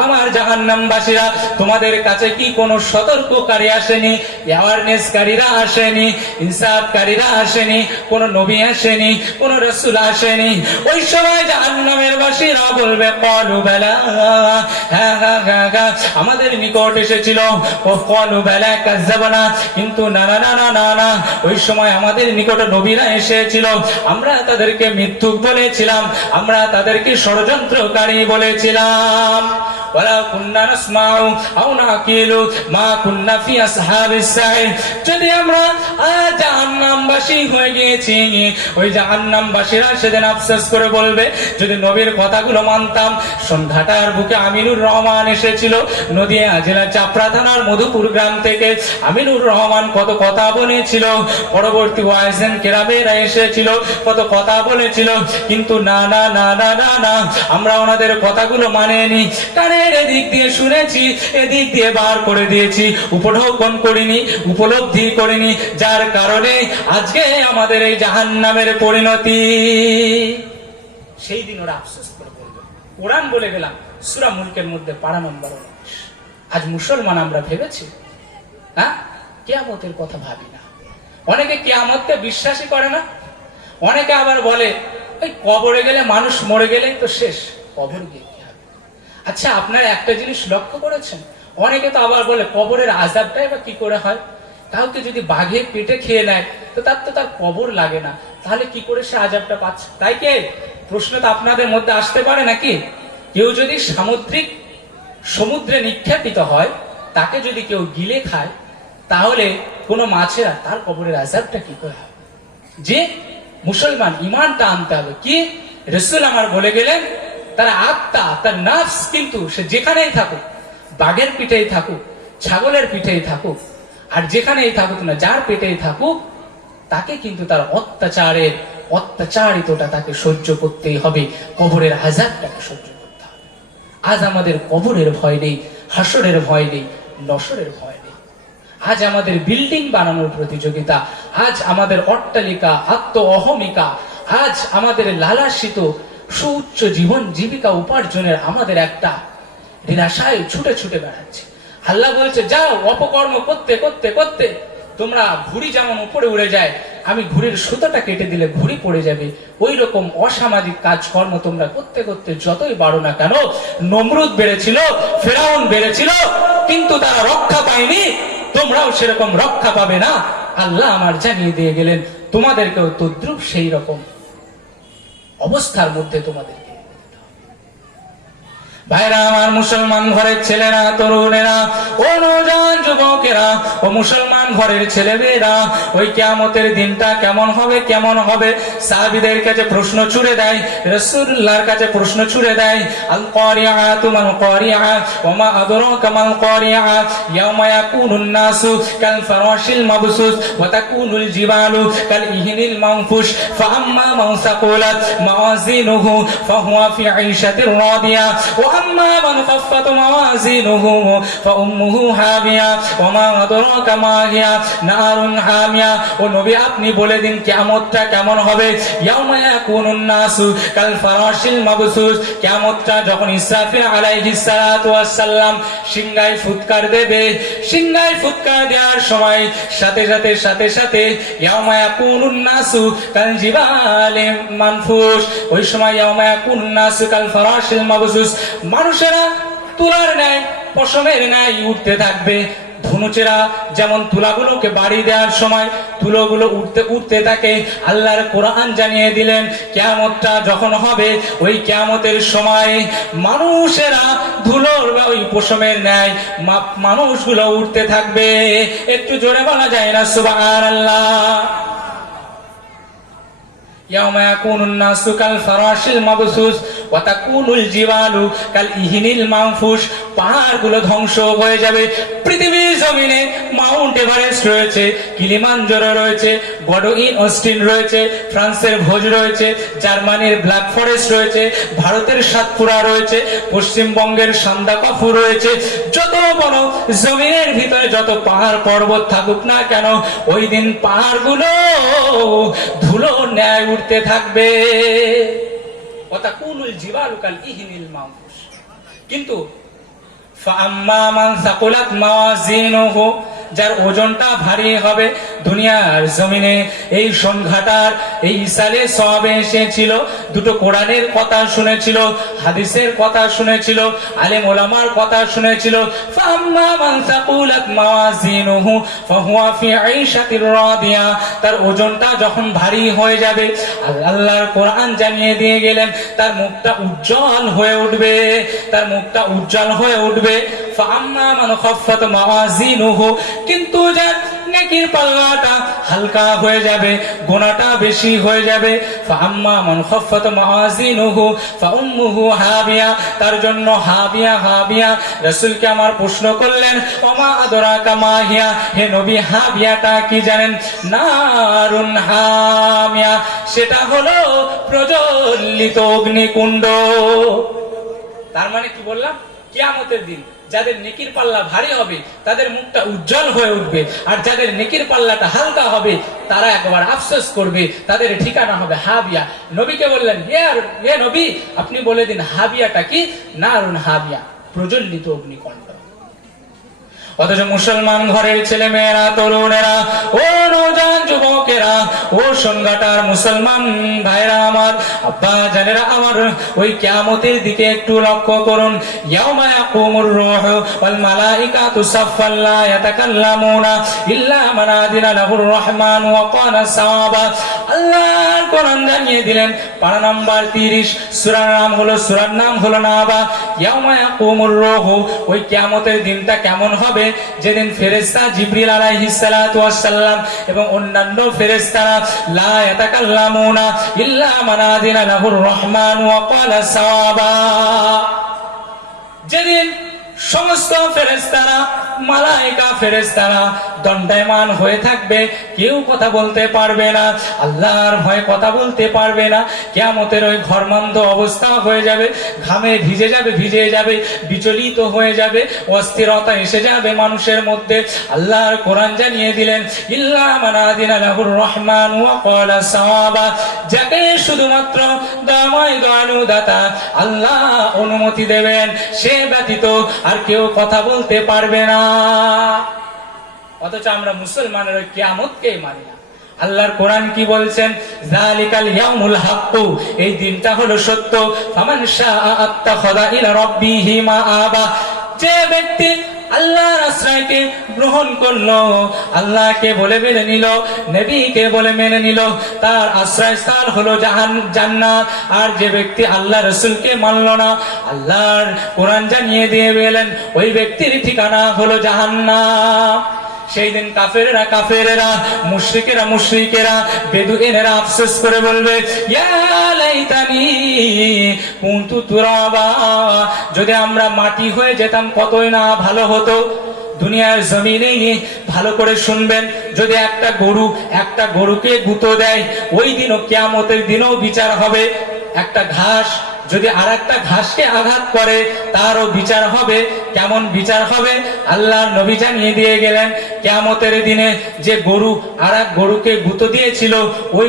আমার জাহান্নামবাসীরা তোমাদের কাছে কি কোনো সতর্ককারী আসেনি অ্যাওয়ারনেসকারীরা আসেনি ইনসাফকারীরা আসেনি কোন নবী আসেনি কোন রাসূল আসেনি ওই সময় জাহান্নামের বাসীরা বলবে ক্বালু বালা হ্যাঁ আমাদের নিকট এসেছিল ও ক্বালু বালা কাযাবনা কিন্তু না ওই সময় আমাদের নিকট নবীরা এসেছিল আমরা তাদেরকে মিথ্যুক বলেছিলাম আমরা তাদেরকে ষড়যন্ত্রকারী বলেছিলাম ওয়ালা কুন্না নাসমাউ আও নাকিলু মা কুন্না ফি আসহাবিস সাইর যদি আমরা জাহান্নামবাসী হয়ে গিয়েছি ওই জাহান্নামবাসীরা সেদিন আফসোস করে বলবে যদি নবীর কথাগুলো মানতাম সন্ধ্যাটার বুকে আমিনুর রহমান এসেছিল নদিয়া জেলা চাপড়া থানার মধুপুর গ্রাম থেকে আমিনুর রহমান কত কথা বলেছিল পরবর্তী ওয়াইজেন কেরামেরা এসেছিল কত কথা বলেছিল কিন্তু না আমরা ওনাদের কথাগুলো মানেনি কারণ এদিক দিয়ে শুনেছি এদিক দিয়ে বার করে দিয়েছি উপঢৌকন করিনি উপলব্ধি করিনি যার কারণে আজকে আমাদের এই জাহান্নামের পরিণতি সেই দিন ওরা আফসোস করে বলবে কোরআন বলে গেলাম সূরা মুলকের মধ্যে পারা নম্বর 19 আজ মুসলমান আমরা ভেবেছি কিয়ামতের কথা ভাবি না অনেকে কিয়ামতকে বিশ্বাসই করে না অনেকে আবার বলে ওই কবরে গেলে মানুষ মরে গেলেই তো শেষ কবর গিয়ে কি হবে আচ্ছা আপনারা একটা জিনিস লক্ষ্য করেছেন অনেকে তো আবার বলে কবরের আযাবটাই বা কি করে হয় কাউকে যদি বাঘে পেটে খেয়ে নেয় তো তার কবর লাগে না তাহলে কি করে সে আযাবটা পাচ্ছে তাই কি প্রশ্ন তো আপনাদের মধ্যে আসতে পারে নাকি কেউ যদি সমুদ্রে নিক্ষেপিত হয় তাকে যদি কেউ গিলে খায় তাহলে কোনো মাছেরা তার কবরের আযাবটা কি করে হয় যে মুসলমান ইমানটা আনতে হবে কি রাসূল আমার বলে গেলেন তার আত্মা তার নাফস কিন্তু সে যেখানেই থাকুক বাঘের পিঠেই থাকুক ছাগলের পিঠেই থাকুক আর যেখানেই থাকুক না, যার পেটেই থাকুক, তাকে কিন্তু তার অত্যাচারিতটা তাকে সহ্য করতেই হবে, কবরের আযাবটাকে সহ্য করতে হবে। আজ আমাদের কবরের ভয় নেই, হাসরের ভয় নেই, নসরের ভয় নেই। আজ আমাদের বিল্ডিং বানানোর প্রতিযোগিতা, আজ আমাদের অট্টালিকা, আত্ম অহমিকা, আজ আমাদের লালাসিত সুউচ্চ জীবন জীবিকা উপার্জনের আমাদের একটা নিরাশায় ছুটে ছুটে বেড়াচ্ছে। আল্লাহ বলছে, যাও অপকর্ম করতে করতে করতে তোমরা, ঘুড়ি যেমন উপরে উড়ে যায়, আমি ঘুড়ির সুতোটা কেটে দিলে ঘুড়ি পড়ে যাবে, ওই রকম অসামাজিক কাজকর্ম তোমরা করতে করতে যতই বাড়ো না কেন। নমরুদ বেড়েছিল, ফেরাউন বেড়েছিল, কিন্তু তারা রক্ষা পায়নি, তোমরাও সেরকম রক্ষা পাবে না। আল্লাহ আমার জানিয়ে দিয়ে গেলেন, তোমাদেরকেও তদ্রুপ সেই রকম অবস্থার মধ্যে তোমাদেরকে। ভাইরা আমার, মুসলমান ঘরের ছেলেরা, তরুণেরা, ও নওজোয়ান যুবকেরা, ও মুসলমান ঘরের ছেলেমেয়েরা, ওই কিয়ামতের দিনটা কেমন হবে, কেমন হবে? সাহাবীদের কাছে প্রশ্ন ছুড়ে দেয়, রাসূলুল্লাহর কাছে প্রশ্ন ছুড়ে দেয়, আল কারিআতু মাল কারিআ ওয়া মা আদরাকা মাল কারিআ ইয়াওমা ইয়াকুনুন নাসু কাল ফারাশিল মাবসুস ওয়া তাকুনুল জিবালু কাল ইহনিল মানফুশ ফাআম্মা মান সাকুলাত মাওয়াজিনুহু ফাহুয়া ফি আইশাতির রাদিয়া ওয়া أما من خفت موازينه فأمه هاوية وما أدراك ما هي نار حامية। ও নবী, আপনি বলে দিন কিয়ামতটা কেমন হবে? ইয়াউমা ইয়াকুনুন নাসু কাল ফারাশিল মাবসুস, কিয়ামতটা যখন ইসরাফিল আলাইহিস সালাতু ওয়াস সালাম সিংহায় ফুৎকার দেবে, সিংহায় ফুৎকার দেওয়ার সময় সাথে সাথে ইয়াউমা ইয়াকুনুন নাসু কাল জিবালি মানফুস, ওই সময় ইয়াউমা ইয়াকুনুন নাসু কাল ফারাশিল মাবসুস, মানুষেরা তুলার ন্যায়, পশমের ন্যায় উঠতে থাকবে। ধনুচেরা যেমন তুলাগুলোকে বাড়ি দেওয়ার সময় তুলোগুলো উঠতে উঠতে থাকে। আল্লাহর কোরআন জানিয়ে দিলেন, কিয়ামতটা যখন হবে, ওই কিয়ামতের সময় মানুষেরা ধুলোর বা ওই পশমের ন্যায় মানুষগুলো উঠতে থাকবে। একটু জোরে বলা যায় না সুবহানাল্লাহ? ইয়াউমা ইয়াকুনুন নাসু কাল ফারাশিল মাবসুস ওয়া তাকুনুল জিবালু কাল ইহনিল মানফুশ, পাহাড়গুলো ধ্বংস হয়ে যাবে। পৃথিবীর জমিনে মাউন্ট এভারেস্ট রয়েছে, কিলিমানজারো রয়েছে, গডইন অস্টিন রয়েছে, ফ্রান্সের ভোজ রয়েছে, জার্মানির ব্ল্যাক ফরেস্ট রয়েছে, ভারতের সাতপুরা রয়েছে, পশ্চিমবঙ্গের সান্দাকফু রয়েছে। যত বড় জমিনের ভিতরে যত পাহাড় পর্বত থাকুক না কেন, ওই দিন পাহাড়গুলো ধুলোর ন্যায় উঠতে থাকবে। ওয়াতাকুনুল জিবালু কাল ইহনিল মানফুশ, কিন্তু ফাআম্মা মান সাকুলাত মাওয়াজিনুহু, যার ওজনটা ভারী হবে। দুনিয়ার জমিনে এই সংখ্যাটার এই সালে সবে এসেছিল, দুটো কোরআনের কথা শুনেছিল, হাদিসের কথা শুনেছিল, আলেম ওলামার কথা শুনেছিল। ফাআম্মা মান সাকুলাত মাওয়াজিনুহু ফাহুয়া ফি আইশাতির রাদিয়া, তার ওজনটা যখন ভারী হয়ে যাবে, আল্লাহর কোরআন জানিয়ে দিয়ে গেলেন, তার মুখটা উজ্জ্বল হয়ে উঠবে, তার মুখটা উজ্জ্বল হয়ে উঠবে। ফাআম্মা মান খাফফাত মাওয়াজিনুহু, কিন্তু যার নেকির পাল্লাটা হালকা হয়ে যাবে, গুনাহটা বেশি হয়ে যাবে। ফাআম্মা মান খাফফাত মাওয়াজিনুহু ফাউম্মুহু হাবিয়া, তার জন্য হাবিয়া হাবিয়া। রাসূলকে আমার প্রশ্ন করলেন, ওমা আদরাকা মা হিয়া, হে নবী হাবিয়াটা কি জানেন? নারুন হামিয়া, সেটা হলো প্রজ্বলিত অগ্নিকুণ্ড। তার মানে কি বললাম? কিয়ামতের দিন যাদের নেকির পাল্লা ভারী হবে তাদের মুখটা উজ্জ্বল হয়ে উঠবে, আর যাদের নেকির পাল্লাটা হালকা হবে তারা একবার আফসোস করবে, তাদের ঠিকানা হবে হাবিয়া। নবীকে বললেন, হে নবী, আপনি বলে দিন হাবিয়াটা কি? নারুন হাবিয়া, প্রজ্বলিত অগ্নিকুণ্ড। অথচ মুসলমান ঘরের ছেলে মেয়েরা, তরুণেরা, ও নওজোয়ান যুবকেরা, ও সন্গাটার মুসলমান ভাইরা আমার, আব্বা জানেরা আমার, ওই কিয়ামতের দিকে একটু লক্ষ্য করুন। ইয়াউমা ইয়াকুমুর রূহু ওয়াল মালাইকাতু সাফফান লা ইয়াতাকাল্লামুনা ইল্লা মান আযিনা লাহুর রহমান ওয়া ক্বালা সাওয়াবা। আল্লাহর কোরআন জানিয়ে দিলেন, পারা নাম্বার 30, সূরার নাম হলো নাবা। ইয়াউমা ইয়াকুমুর রূহু, ওই কিয়ামতের দিনটা কেমন হবে? যেদিন ফেরেশতা জিবরিল আলাইহিস সালাতু ওয়াস সালাম এবং অন্যান্য ফেরেশতারা লা ইয়াতাকাল্লামুনা ইল্লা মান আযিনা লাহুর রহমান ওয়া ক্বালা সাওয়াবা, যেদিন সমস্ত ফেরেশতারা, মালায়েকা ফেরেশতারা দণ্ডায়মান হয়ে থাকবে, কেউ কথা বলতে পারবে না, আল্লাহর ভয়ে কথা বলতে পারবে না। কিয়ামতের ওই ঘরমান্দ অবস্থা হয়ে যাবে, ঘামে ভিজে যাবে, বিচলিত হয়ে যাবে, অস্থিরতা এসে যাবে মানুষের মধ্যে। আল্লাহর কোরআন জানিয়ে দিলেন, ইল্লা মান আযিনা লাহুর রহমান ওয়া ক্বালা সাওয়াবা, যাকে শুধুমাত্র দয়াময় দয়ালু দাতা আল্লাহ অনুমতি দেবেন, সে ব্যতীত আর কেউ কথা বলতে পারবে না। অথচ আমরা মুসলমানের ওই কিয়ামতকে মানি না। আল্লাহর কোরআন কি বলছেন? যালিকাল ইয়াউমুল হাক্কু, এই দিনটা হলো সত্য। ফামান শাআ আত্তাখাযা ইলা রাব্বিহি মাআবা, যে ব্যক্তি আল্লাহর আশ্রয়কে গ্রহণ করলো, আল্লাহকে বলে মেনে নিল, নবীকে বলে মেনে নিল, তার আশ্রয়স্থল হলো জান্নাত। আর যে ব্যক্তি আল্লাহ রাসূলকে মানল না, আল্লাহর কোরআন জানিয়ে দিয়ে গেলেন ওই ব্যক্তির ঠিকানা হলো জাহান্নাম। সেই দিন কাফেরেরা, মুশরিকেরা, বেদুইনেরা আফসোস করে বলবে, ইয়া লাইতানি কুনতু তুরাবা, যদি আমরা মাটি হয়ে যেতাম কতই না ভালো হতো। দুনিয়ার জমিনে ভালো করে শুনবেন, যদি একটা গরুকে গুঁতো দেয়, ওই দিনও কিয়ামতের দিনও বিচার হবে। একটা ঘাস যদি আরেকটা ঘাসকে আঘাত করে, তারও বিচার হবে। কেমন বিচার হবে? আল্লাহর নবী জানিয়ে দিয়ে গেলেন, কিয়ামতের দিনে যে গরু আরেক গরুকে গুঁতো দিয়েছিল, ওই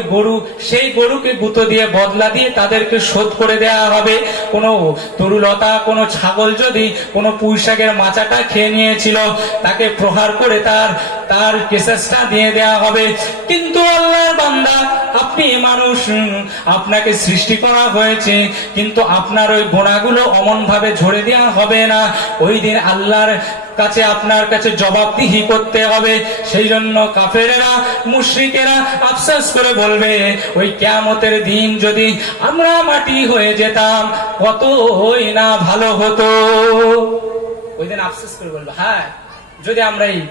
সেই গরুকে গুঁতো দিয়ে বদলা দিয়ে তাদেরকে শোধ করে দেয়া হবে। কোনো তরুলতা, কোনো ছাগল যদি কোনো পুঁইশাকের মাচাটা খেয়ে নিয়েছিল, তাকে প্রহার করে তার কেসাসটা দিয়ে দেয়া হবে। কিন্তু আল্লাহর বান্দা, আপনি মানুষ, আপনাকে সৃষ্টি করা হয়েছে, কিন্তু আপনার ওই গুনাহগুলো অমন ভাবে ঝরে দেওয়া হবে না। ওই দিন আল্লাহর কাছে, আপনার কাছে জবাবদিহি করতে হবে। সেই জন্য কাফেরেরা, মুশরিকেরা আফসোস করে বলবে, ওই কিয়ামতের দিন যদি আমরা মাটি হয়ে যেতাম কতই না ভালো হতো। ওই দিন আফসোস করে বলবে, হ্যাঁ, যদি আমরা এই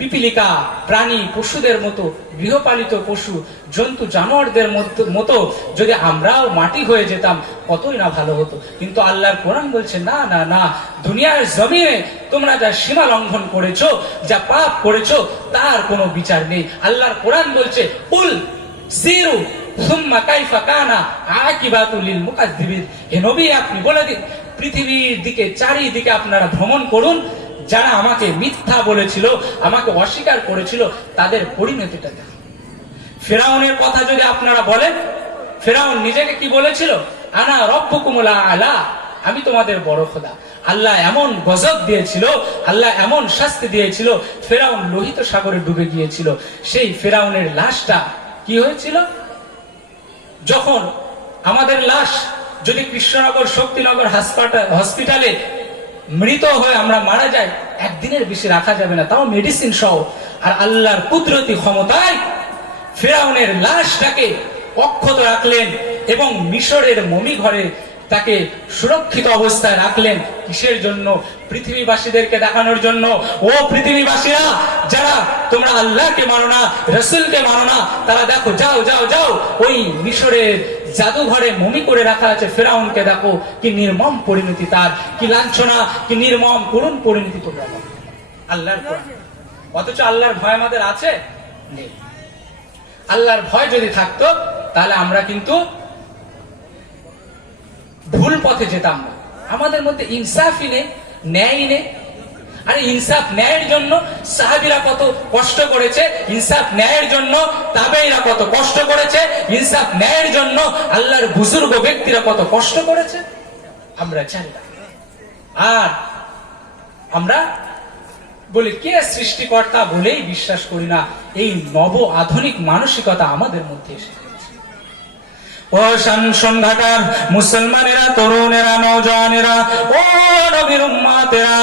পিপিলিকা প্রাণী পশুদের মতো, গৃহপালিত পশু জন্তু জানোয়ারদের মতো যদি আমরাও মাটি হয়ে যেতাম কতই না ভালো হতো। কিন্তু আল্লাহর কোরআন বলছে, না না না, দুনিয়ার জমিনে তোমরা যা সীমা লঙ্ঘন করেছো, যা পাপ করেছো, তার কোনো বিচার নেই। আল্লাহর কোরআন বলছে, কুল সিরু সুম্মা কাইফা কানা আকিবাতুল লিল মুকাজ্জিবিন, হে নবী আপনি বলে দিন, পৃথিবীর দিকে চারিদিকে আপনারা ভ্রমণ করুন, যারা আমাকে মিথ্যা বলেছিল, আমাকে অস্বীকার করেছিল, তাদের পরিণতিটা দেখুন। ফিরআউনের কথা যদি আপনারা বলেন, ফিরআউন নিজেকে কি বলেছিল? আনা রব্বুকুমুল আলা, আমি তোমাদের বড় খোদা। আল্লাহ এমন গজব দিয়েছিল, আল্লাহ এমন শাস্তি দিয়েছিল, ফিরআউন লোহিত সাগরে ডুবে গিয়েছিল। সেই ফিরআউনের লাশটা কি হয়েছিল? যখন আমাদের লাশ যদি কৃষ্ণনগর শক্তিনগর হসপিটালে মৃত হয়ে আমরা মারা যাই, একদিনের বেশি রাখা যাবে না, তাও মেডিসিন সহ। আর আল্লাহর কুদরতি ক্ষমতায় ফিরআউনের লাশটাকে অক্ষত রাখলেন এবং মিশরের মমি ঘরে তাকে সুরক্ষিত অবস্থায় রাখলেন। কিসের জন্য? পৃথিবীবাসীদেরকে দেখানোর জন্য, ও পৃথিবীবাসীরা, যারা তোমরা আল্লাহকে মানো না, রাসূলকে মানো না, তারা দেখো, যাও যাও যাও, ওই মিশরের জাদুঘরে মমি করে রাখা আছে ফিরআউনকে, দেখো কি নির্মম পরিণতি তার, কি লাঞ্ছনা, কি নির্মম করুণ পরিণতি তোমরা দেখো। আল্লাহর কোরআন। অথচ আল্লাহর ভয় আমাদের আছে? নেই। আল্লাহর ভয় যদি থাকতো, তাহলে আমরা কিন্তু ভুল পথে যেতাম না। আমাদের মধ্যে ইনসাফই নেই, ন্যায় নেই। আরে ইনসাফ ন্যায়ের জন্য সাহাবীরা কত কষ্ট করেছে, ইনসাফ ন্যায়ের জন্য তাবেঈরা কত কষ্ট করেছে, ইনসাফ ন্যায়ের জন্য আল্লাহর বুজুর্গ ব্যক্তিরা কত কষ্ট করেছে, আমরা জানি না। আর আমরা বলি কে সৃষ্টিকর্তা বলেই বিশ্বাস করি না। এই নব আধুনিক মানসিকতা আমাদের মধ্যে এসেছে। ও সন্ধ্যাটার মুসলমানেরা, তরুণেরা, নওজওয়ানেরা, ও নবীর উম্মতেরা,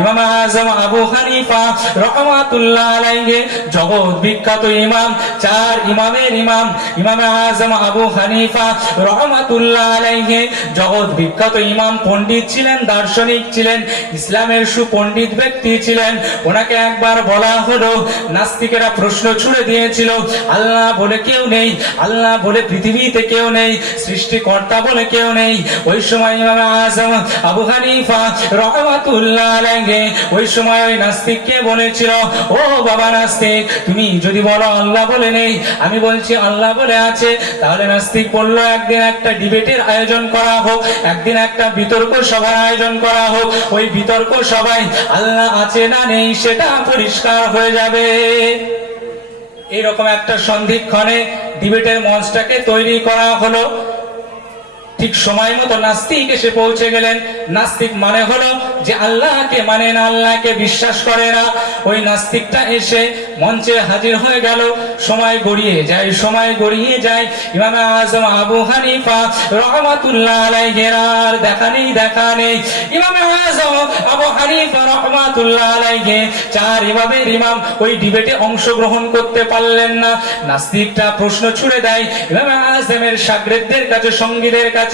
ইমাম আযম আবু হানিফা রাহমাতুল্লাহ আলাইহি, জগৎ বিখ্যাত ইমাম, চার ইমামের ইমাম, ইমাম আযম আবু হানিফা রাহমাতুল্লাহ আলাইহি জগৎ বিখ্যাত ইমাম, পণ্ডিত ছিলেন, দার্শনিক ছিলেন, ইসলামের সুপণ্ডিত ব্যক্তি ছিলেন। ওনাকে একবার বলা হলো, নাস্তিকেরা প্রশ্ন ছুড়ে দিয়েছিল, আল্লাহ বলে কেউ নেই, আল্লাহ বলে পৃথিবীতে কেউ নেই, সৃষ্টিকর্তা বলে কেউ নেই। ওই সময় ইমাম আযম আবু হানিফা রাহমাতুল্লাহ আলাইহি ওই সময় ওই নাস্তিককে বলেছিল, ও বাবা নাস্তিক, তুমি যদি বলো আল্লাহ বলে নেই, আমি বলছি আল্লাহ বলে আছে, তাহলে নাস্তিক বলল একদিন একটা ডিবেটের আয়োজন করা হোক, একদিন একটা বিতর্ক সভার আয়োজন করা হোক। ওই বিতর্ক সভায় আল্লাহ আছে না নেই সেটা পরিষ্কার হয়ে যাবে। এইরকম একটা সন্ধিক্ষণে ডিবেটের মঞ্চটাকে তৈরি করা হলো। ঠিক সময় মতো নাস্তিক এসে পৌঁছে গেলেন। নাস্তিক মানে হলো যে আল্লাহকে মানে না, আল্লাহকে বিশ্বাস করে না। ওই নাস্তিকটা এসে মঞ্চে হাজির হয়ে গেল। সময় গড়িয়ে যায়, সময় গড়িয়ে যায়। ইমাম আযম আবু হানিফা রাহমাতুল্লাহ আলাইহি আর দেখা নেই, দেখা নেই। ইমাম আযম আবু হানিফা রাহমাতুল্লাহ আলাইহি চার ইমামের ইমাম ওই ডিবেটে অংশগ্রহণ করতে পারলেন না। নাস্তিকটা প্রশ্ন ছুড়ে দেয় ইমাম আযমের শাগিরদের কাছে, সঙ্গীদের কাছে,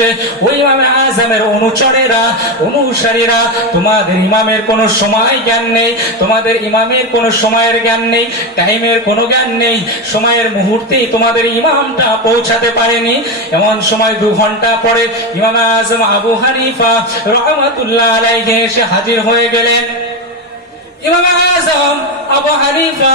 ওই ইমাম আযমের অনুচরেরা, অনুসারীরা, তোমাদের ইমামের কোনো সময় জ্ঞান নেই, তোমাদের ইমামের কোনো সময়ের জ্ঞান নেই, টাইমের কোনো জ্ঞান নেই, সময়ের মুহূর্তেই তোমাদের ইমামটা পৌঁছাতে পারেনি। এমন সময় 2 ঘন্টা পরে ইমাম আযম আবু হানিফা রাহমাতুল্লাহ আলাইহি এসে হাজির হয়ে গেলেন। ইমাম আযম আবু হানিফা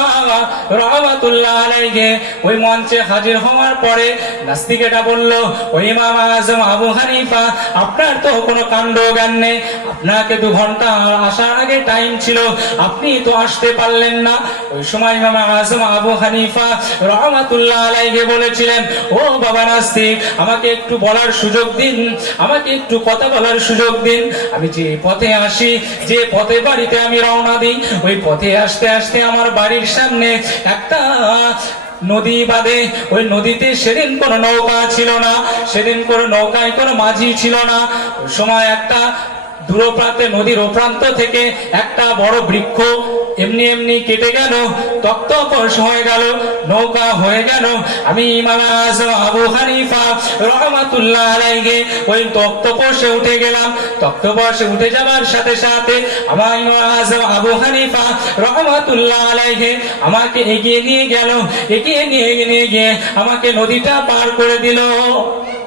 রাহমাতুল্লাহ আলাইহি ওই মঞ্চে হাজির হওয়ার পরে নাস্তিকেটা বলল, ওই ইমাম আযম আবু হানিফা, আপনার তো কোনো কাণ্ড জ্ঞান নেই, আপনাকে 2 ঘন্টা আসার আগে টাইম ছিল, আপনি তো আসতে পারলেন না। ওই সময় ইমাম আযম আবু হানিফা রাহমাতুল্লাহ আলাইহি বলেছিলেন, ও বাবা নাস্তিক, আমাকে একটু বলার সুযোগ দিন, আমাকে একটু কথা বলার সুযোগ দিন। আমি যে পথে আসি, যে পথে বাড়িতে আমি রওনা দিই, ওই পথে আসতে আসতে আমার বাড়ির সামনে একটা নদী বাদে, ওই নদীতে সেদিন কোনো নৌকা ছিল না, সেদিন কোনো নৌকায় কোনো মাঝি ছিল না। ওই সময় একটা দূরপ্রান্তে, নদীর ওপ্রান্ত থেকে একটা বড় বৃক্ষ এমনি এমনি কেটে গেল, তক্তপোষ হয়ে গেল, নৌকা হয়ে গেল। আমি ইমাম আযম আবু হানিফা রাহমাতুল্লাহ আলাইহি ওই তক্তপোষে উঠে গেলাম। তক্তপোষে উঠে যাবার সাথে সাথে আমার ইমাম আযম আবু হানিফা রাহমাতুল্লাহ আলাইহি আমাকে এগিয়ে নিয়ে গেল, এগিয়ে নিয়ে গিয়ে আমাকে নদীটা পার করে দিল।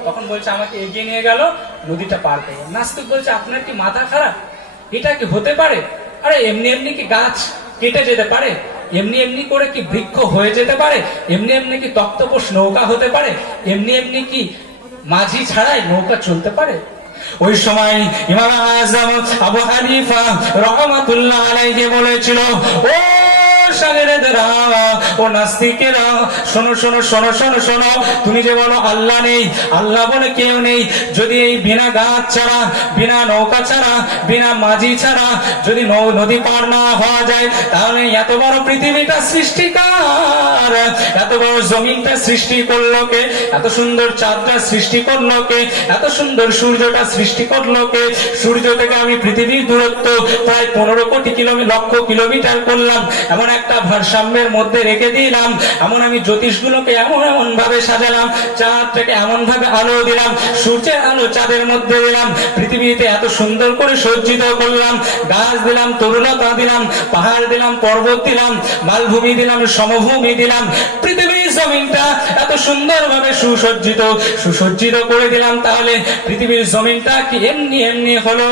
তখন বলছে আমাকে এগিয়ে নিয়ে গেল, নদীটা পার করে। নাস্তিক বলছে, আপনার কি মাথা খারাপ? এটা কি হতে পারে? আরে এমনি এমনি কি গাছ কেটে যেতে পারে? এমনি এমনি করে কি বৃক্ষ হয়ে যেতে পারে? এমনি এমনি কি তক্তপোষ নৌকা হতে পারে? এমনি এমনি কি মাঝি ছাড়াই নৌকা চলতে পারে? ওই সময় ইমাম আযম আবু হানিফা রাহমাতুল্লাহ আলাইহি বলেছিল, ও শাগিরদেরা, ও নাস্তিকেরা, শোনো শোনো শোনো শোনো শোনো, তুমি যে বলো আল্লাহ নেই, আল্লাহ বলে কেউ নেই, যদি এই বিনা গাছ ছাড়া, বিনা নৌকা ছাড়া, বিনা মাঝি ছাড়া যদি নদী পার না হওয়া যায়, তাহলে এত বড় পৃথিবীটা সৃষ্টিকার, এত বড় জমিনটা সৃষ্টি করলো কে? এত সুন্দর চাঁদটা সৃষ্টি করলো কে? এত সুন্দর সূর্যটা সৃষ্টি করলো কে? সূর্য থেকে আমি পৃথিবীর দূরত্ব প্রায় 15 কোটি লক্ষ কিলোমিটার করলাম, এমন একটা ভারসাম্যের মধ্যে রেখে দিলাম, এমন আমি জ্যোতিষগুলোকে এমন এমন ভাবে সাজালাম, চাঁদটাকে এমন ভাবে আলো দিলাম, সূর্যের আলো চাঁদের মধ্যে দিলাম, পৃথিবীতে এত সুন্দর করে সজ্জিত করলাম, গাছ দিলাম, তরুলতা দিলাম, পাহাড় দিলাম, পর্বত দিলাম, মালভূমি দিলাম, সমভূমি দিলাম, পৃথিবীর জমিনটা এত সুন্দর ভাবে সুসজ্জিত করে দিলাম, তাহলে পৃথিবীর জমিনটা কি এমনি এমনি হলো?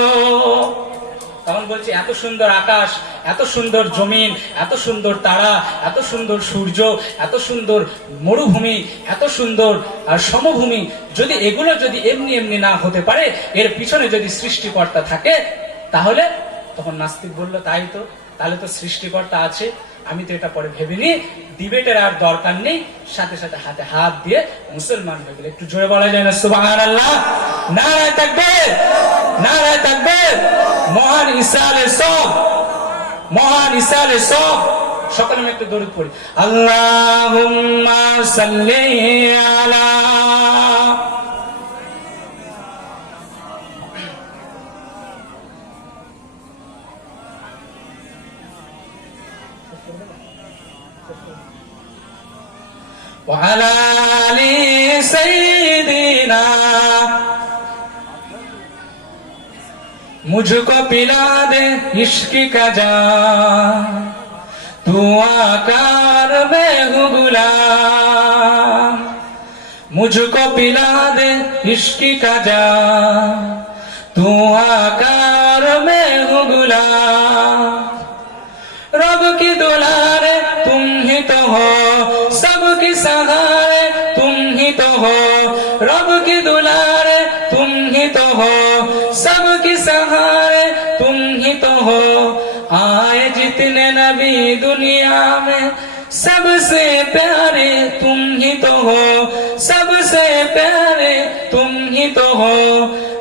তখন বলছে, এত সুন্দর আকাশ, এত সুন্দর জমিন, এত সুন্দর তারা, এত সুন্দর সূর্য, এত সুন্দর মরুভূমি, এত সুন্দর আর সমভূমি, যদি এগুলো যদি এমনি এমনি না হতে পারে, এর পিছনে যদি সৃষ্টিকর্তা থাকে, তাহলে? তখন নাস্তিক বলল, তাই তো, তাহলে তো সৃষ্টিকর্তা আছে, আমি তো এটা পরে ভেবিনি, ডিবেটের আর দরকার নেই। সাথে সাথে হাতে হাত দিয়ে মুসলমান হয়ে গেল। একটু জোরে বলা যায় না সুবহানাল্লাহ? নারায়ে তাকবীর, নারায়ে তাকবীর। মহান ঈসা আলাইহিস সালাম, মহান ঈসা আলাইহিস সালাম। সকলে আমরা একটু দরুদ পড়ি। আল্লাহুম্মা সাল্লি আলা وعلى آل سيدنا मुझको पिला दे इश्क का जाम, तू आकार मैं हूँ गुलाम, मुझको पिला दे इश्क का जाम, तू आका और मैं हूँ गुलाम। रब की दुलारे तुम ही तो हो, सबकी सहारे तुम ही तो हो। रब की दुलारे तुम ही तो हो, सबकी सहारे तुम ही तो हो। आए जितने नबी दुनिया में, सबसे प्यारे तुम ही तो हो, सबसे प्यारे तुम ही तो हो।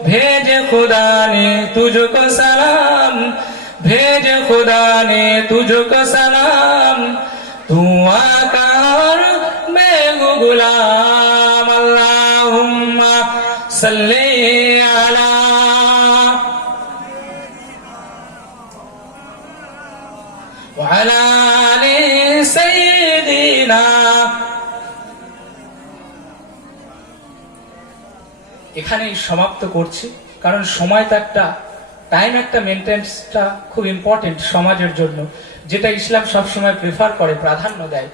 भेजे खुदा ने तुझको सलाम, भेजे खुदा ने तुझको सलाम, तू आका और मैं हूँ गुलाम। अल्लाहुम्मा सल्ली अला व अला आलि सय्यिदिना। এখানেই সমাপ্ত করছি, কারণ সময় তো একটা টাইম, একটা মেনটেন্সটা খুব ইম্পর্টেন্ট সমাজের জন্য, যেটা ইসলাম সবসময় প্রেফার করে, প্রাধান্য দেয়।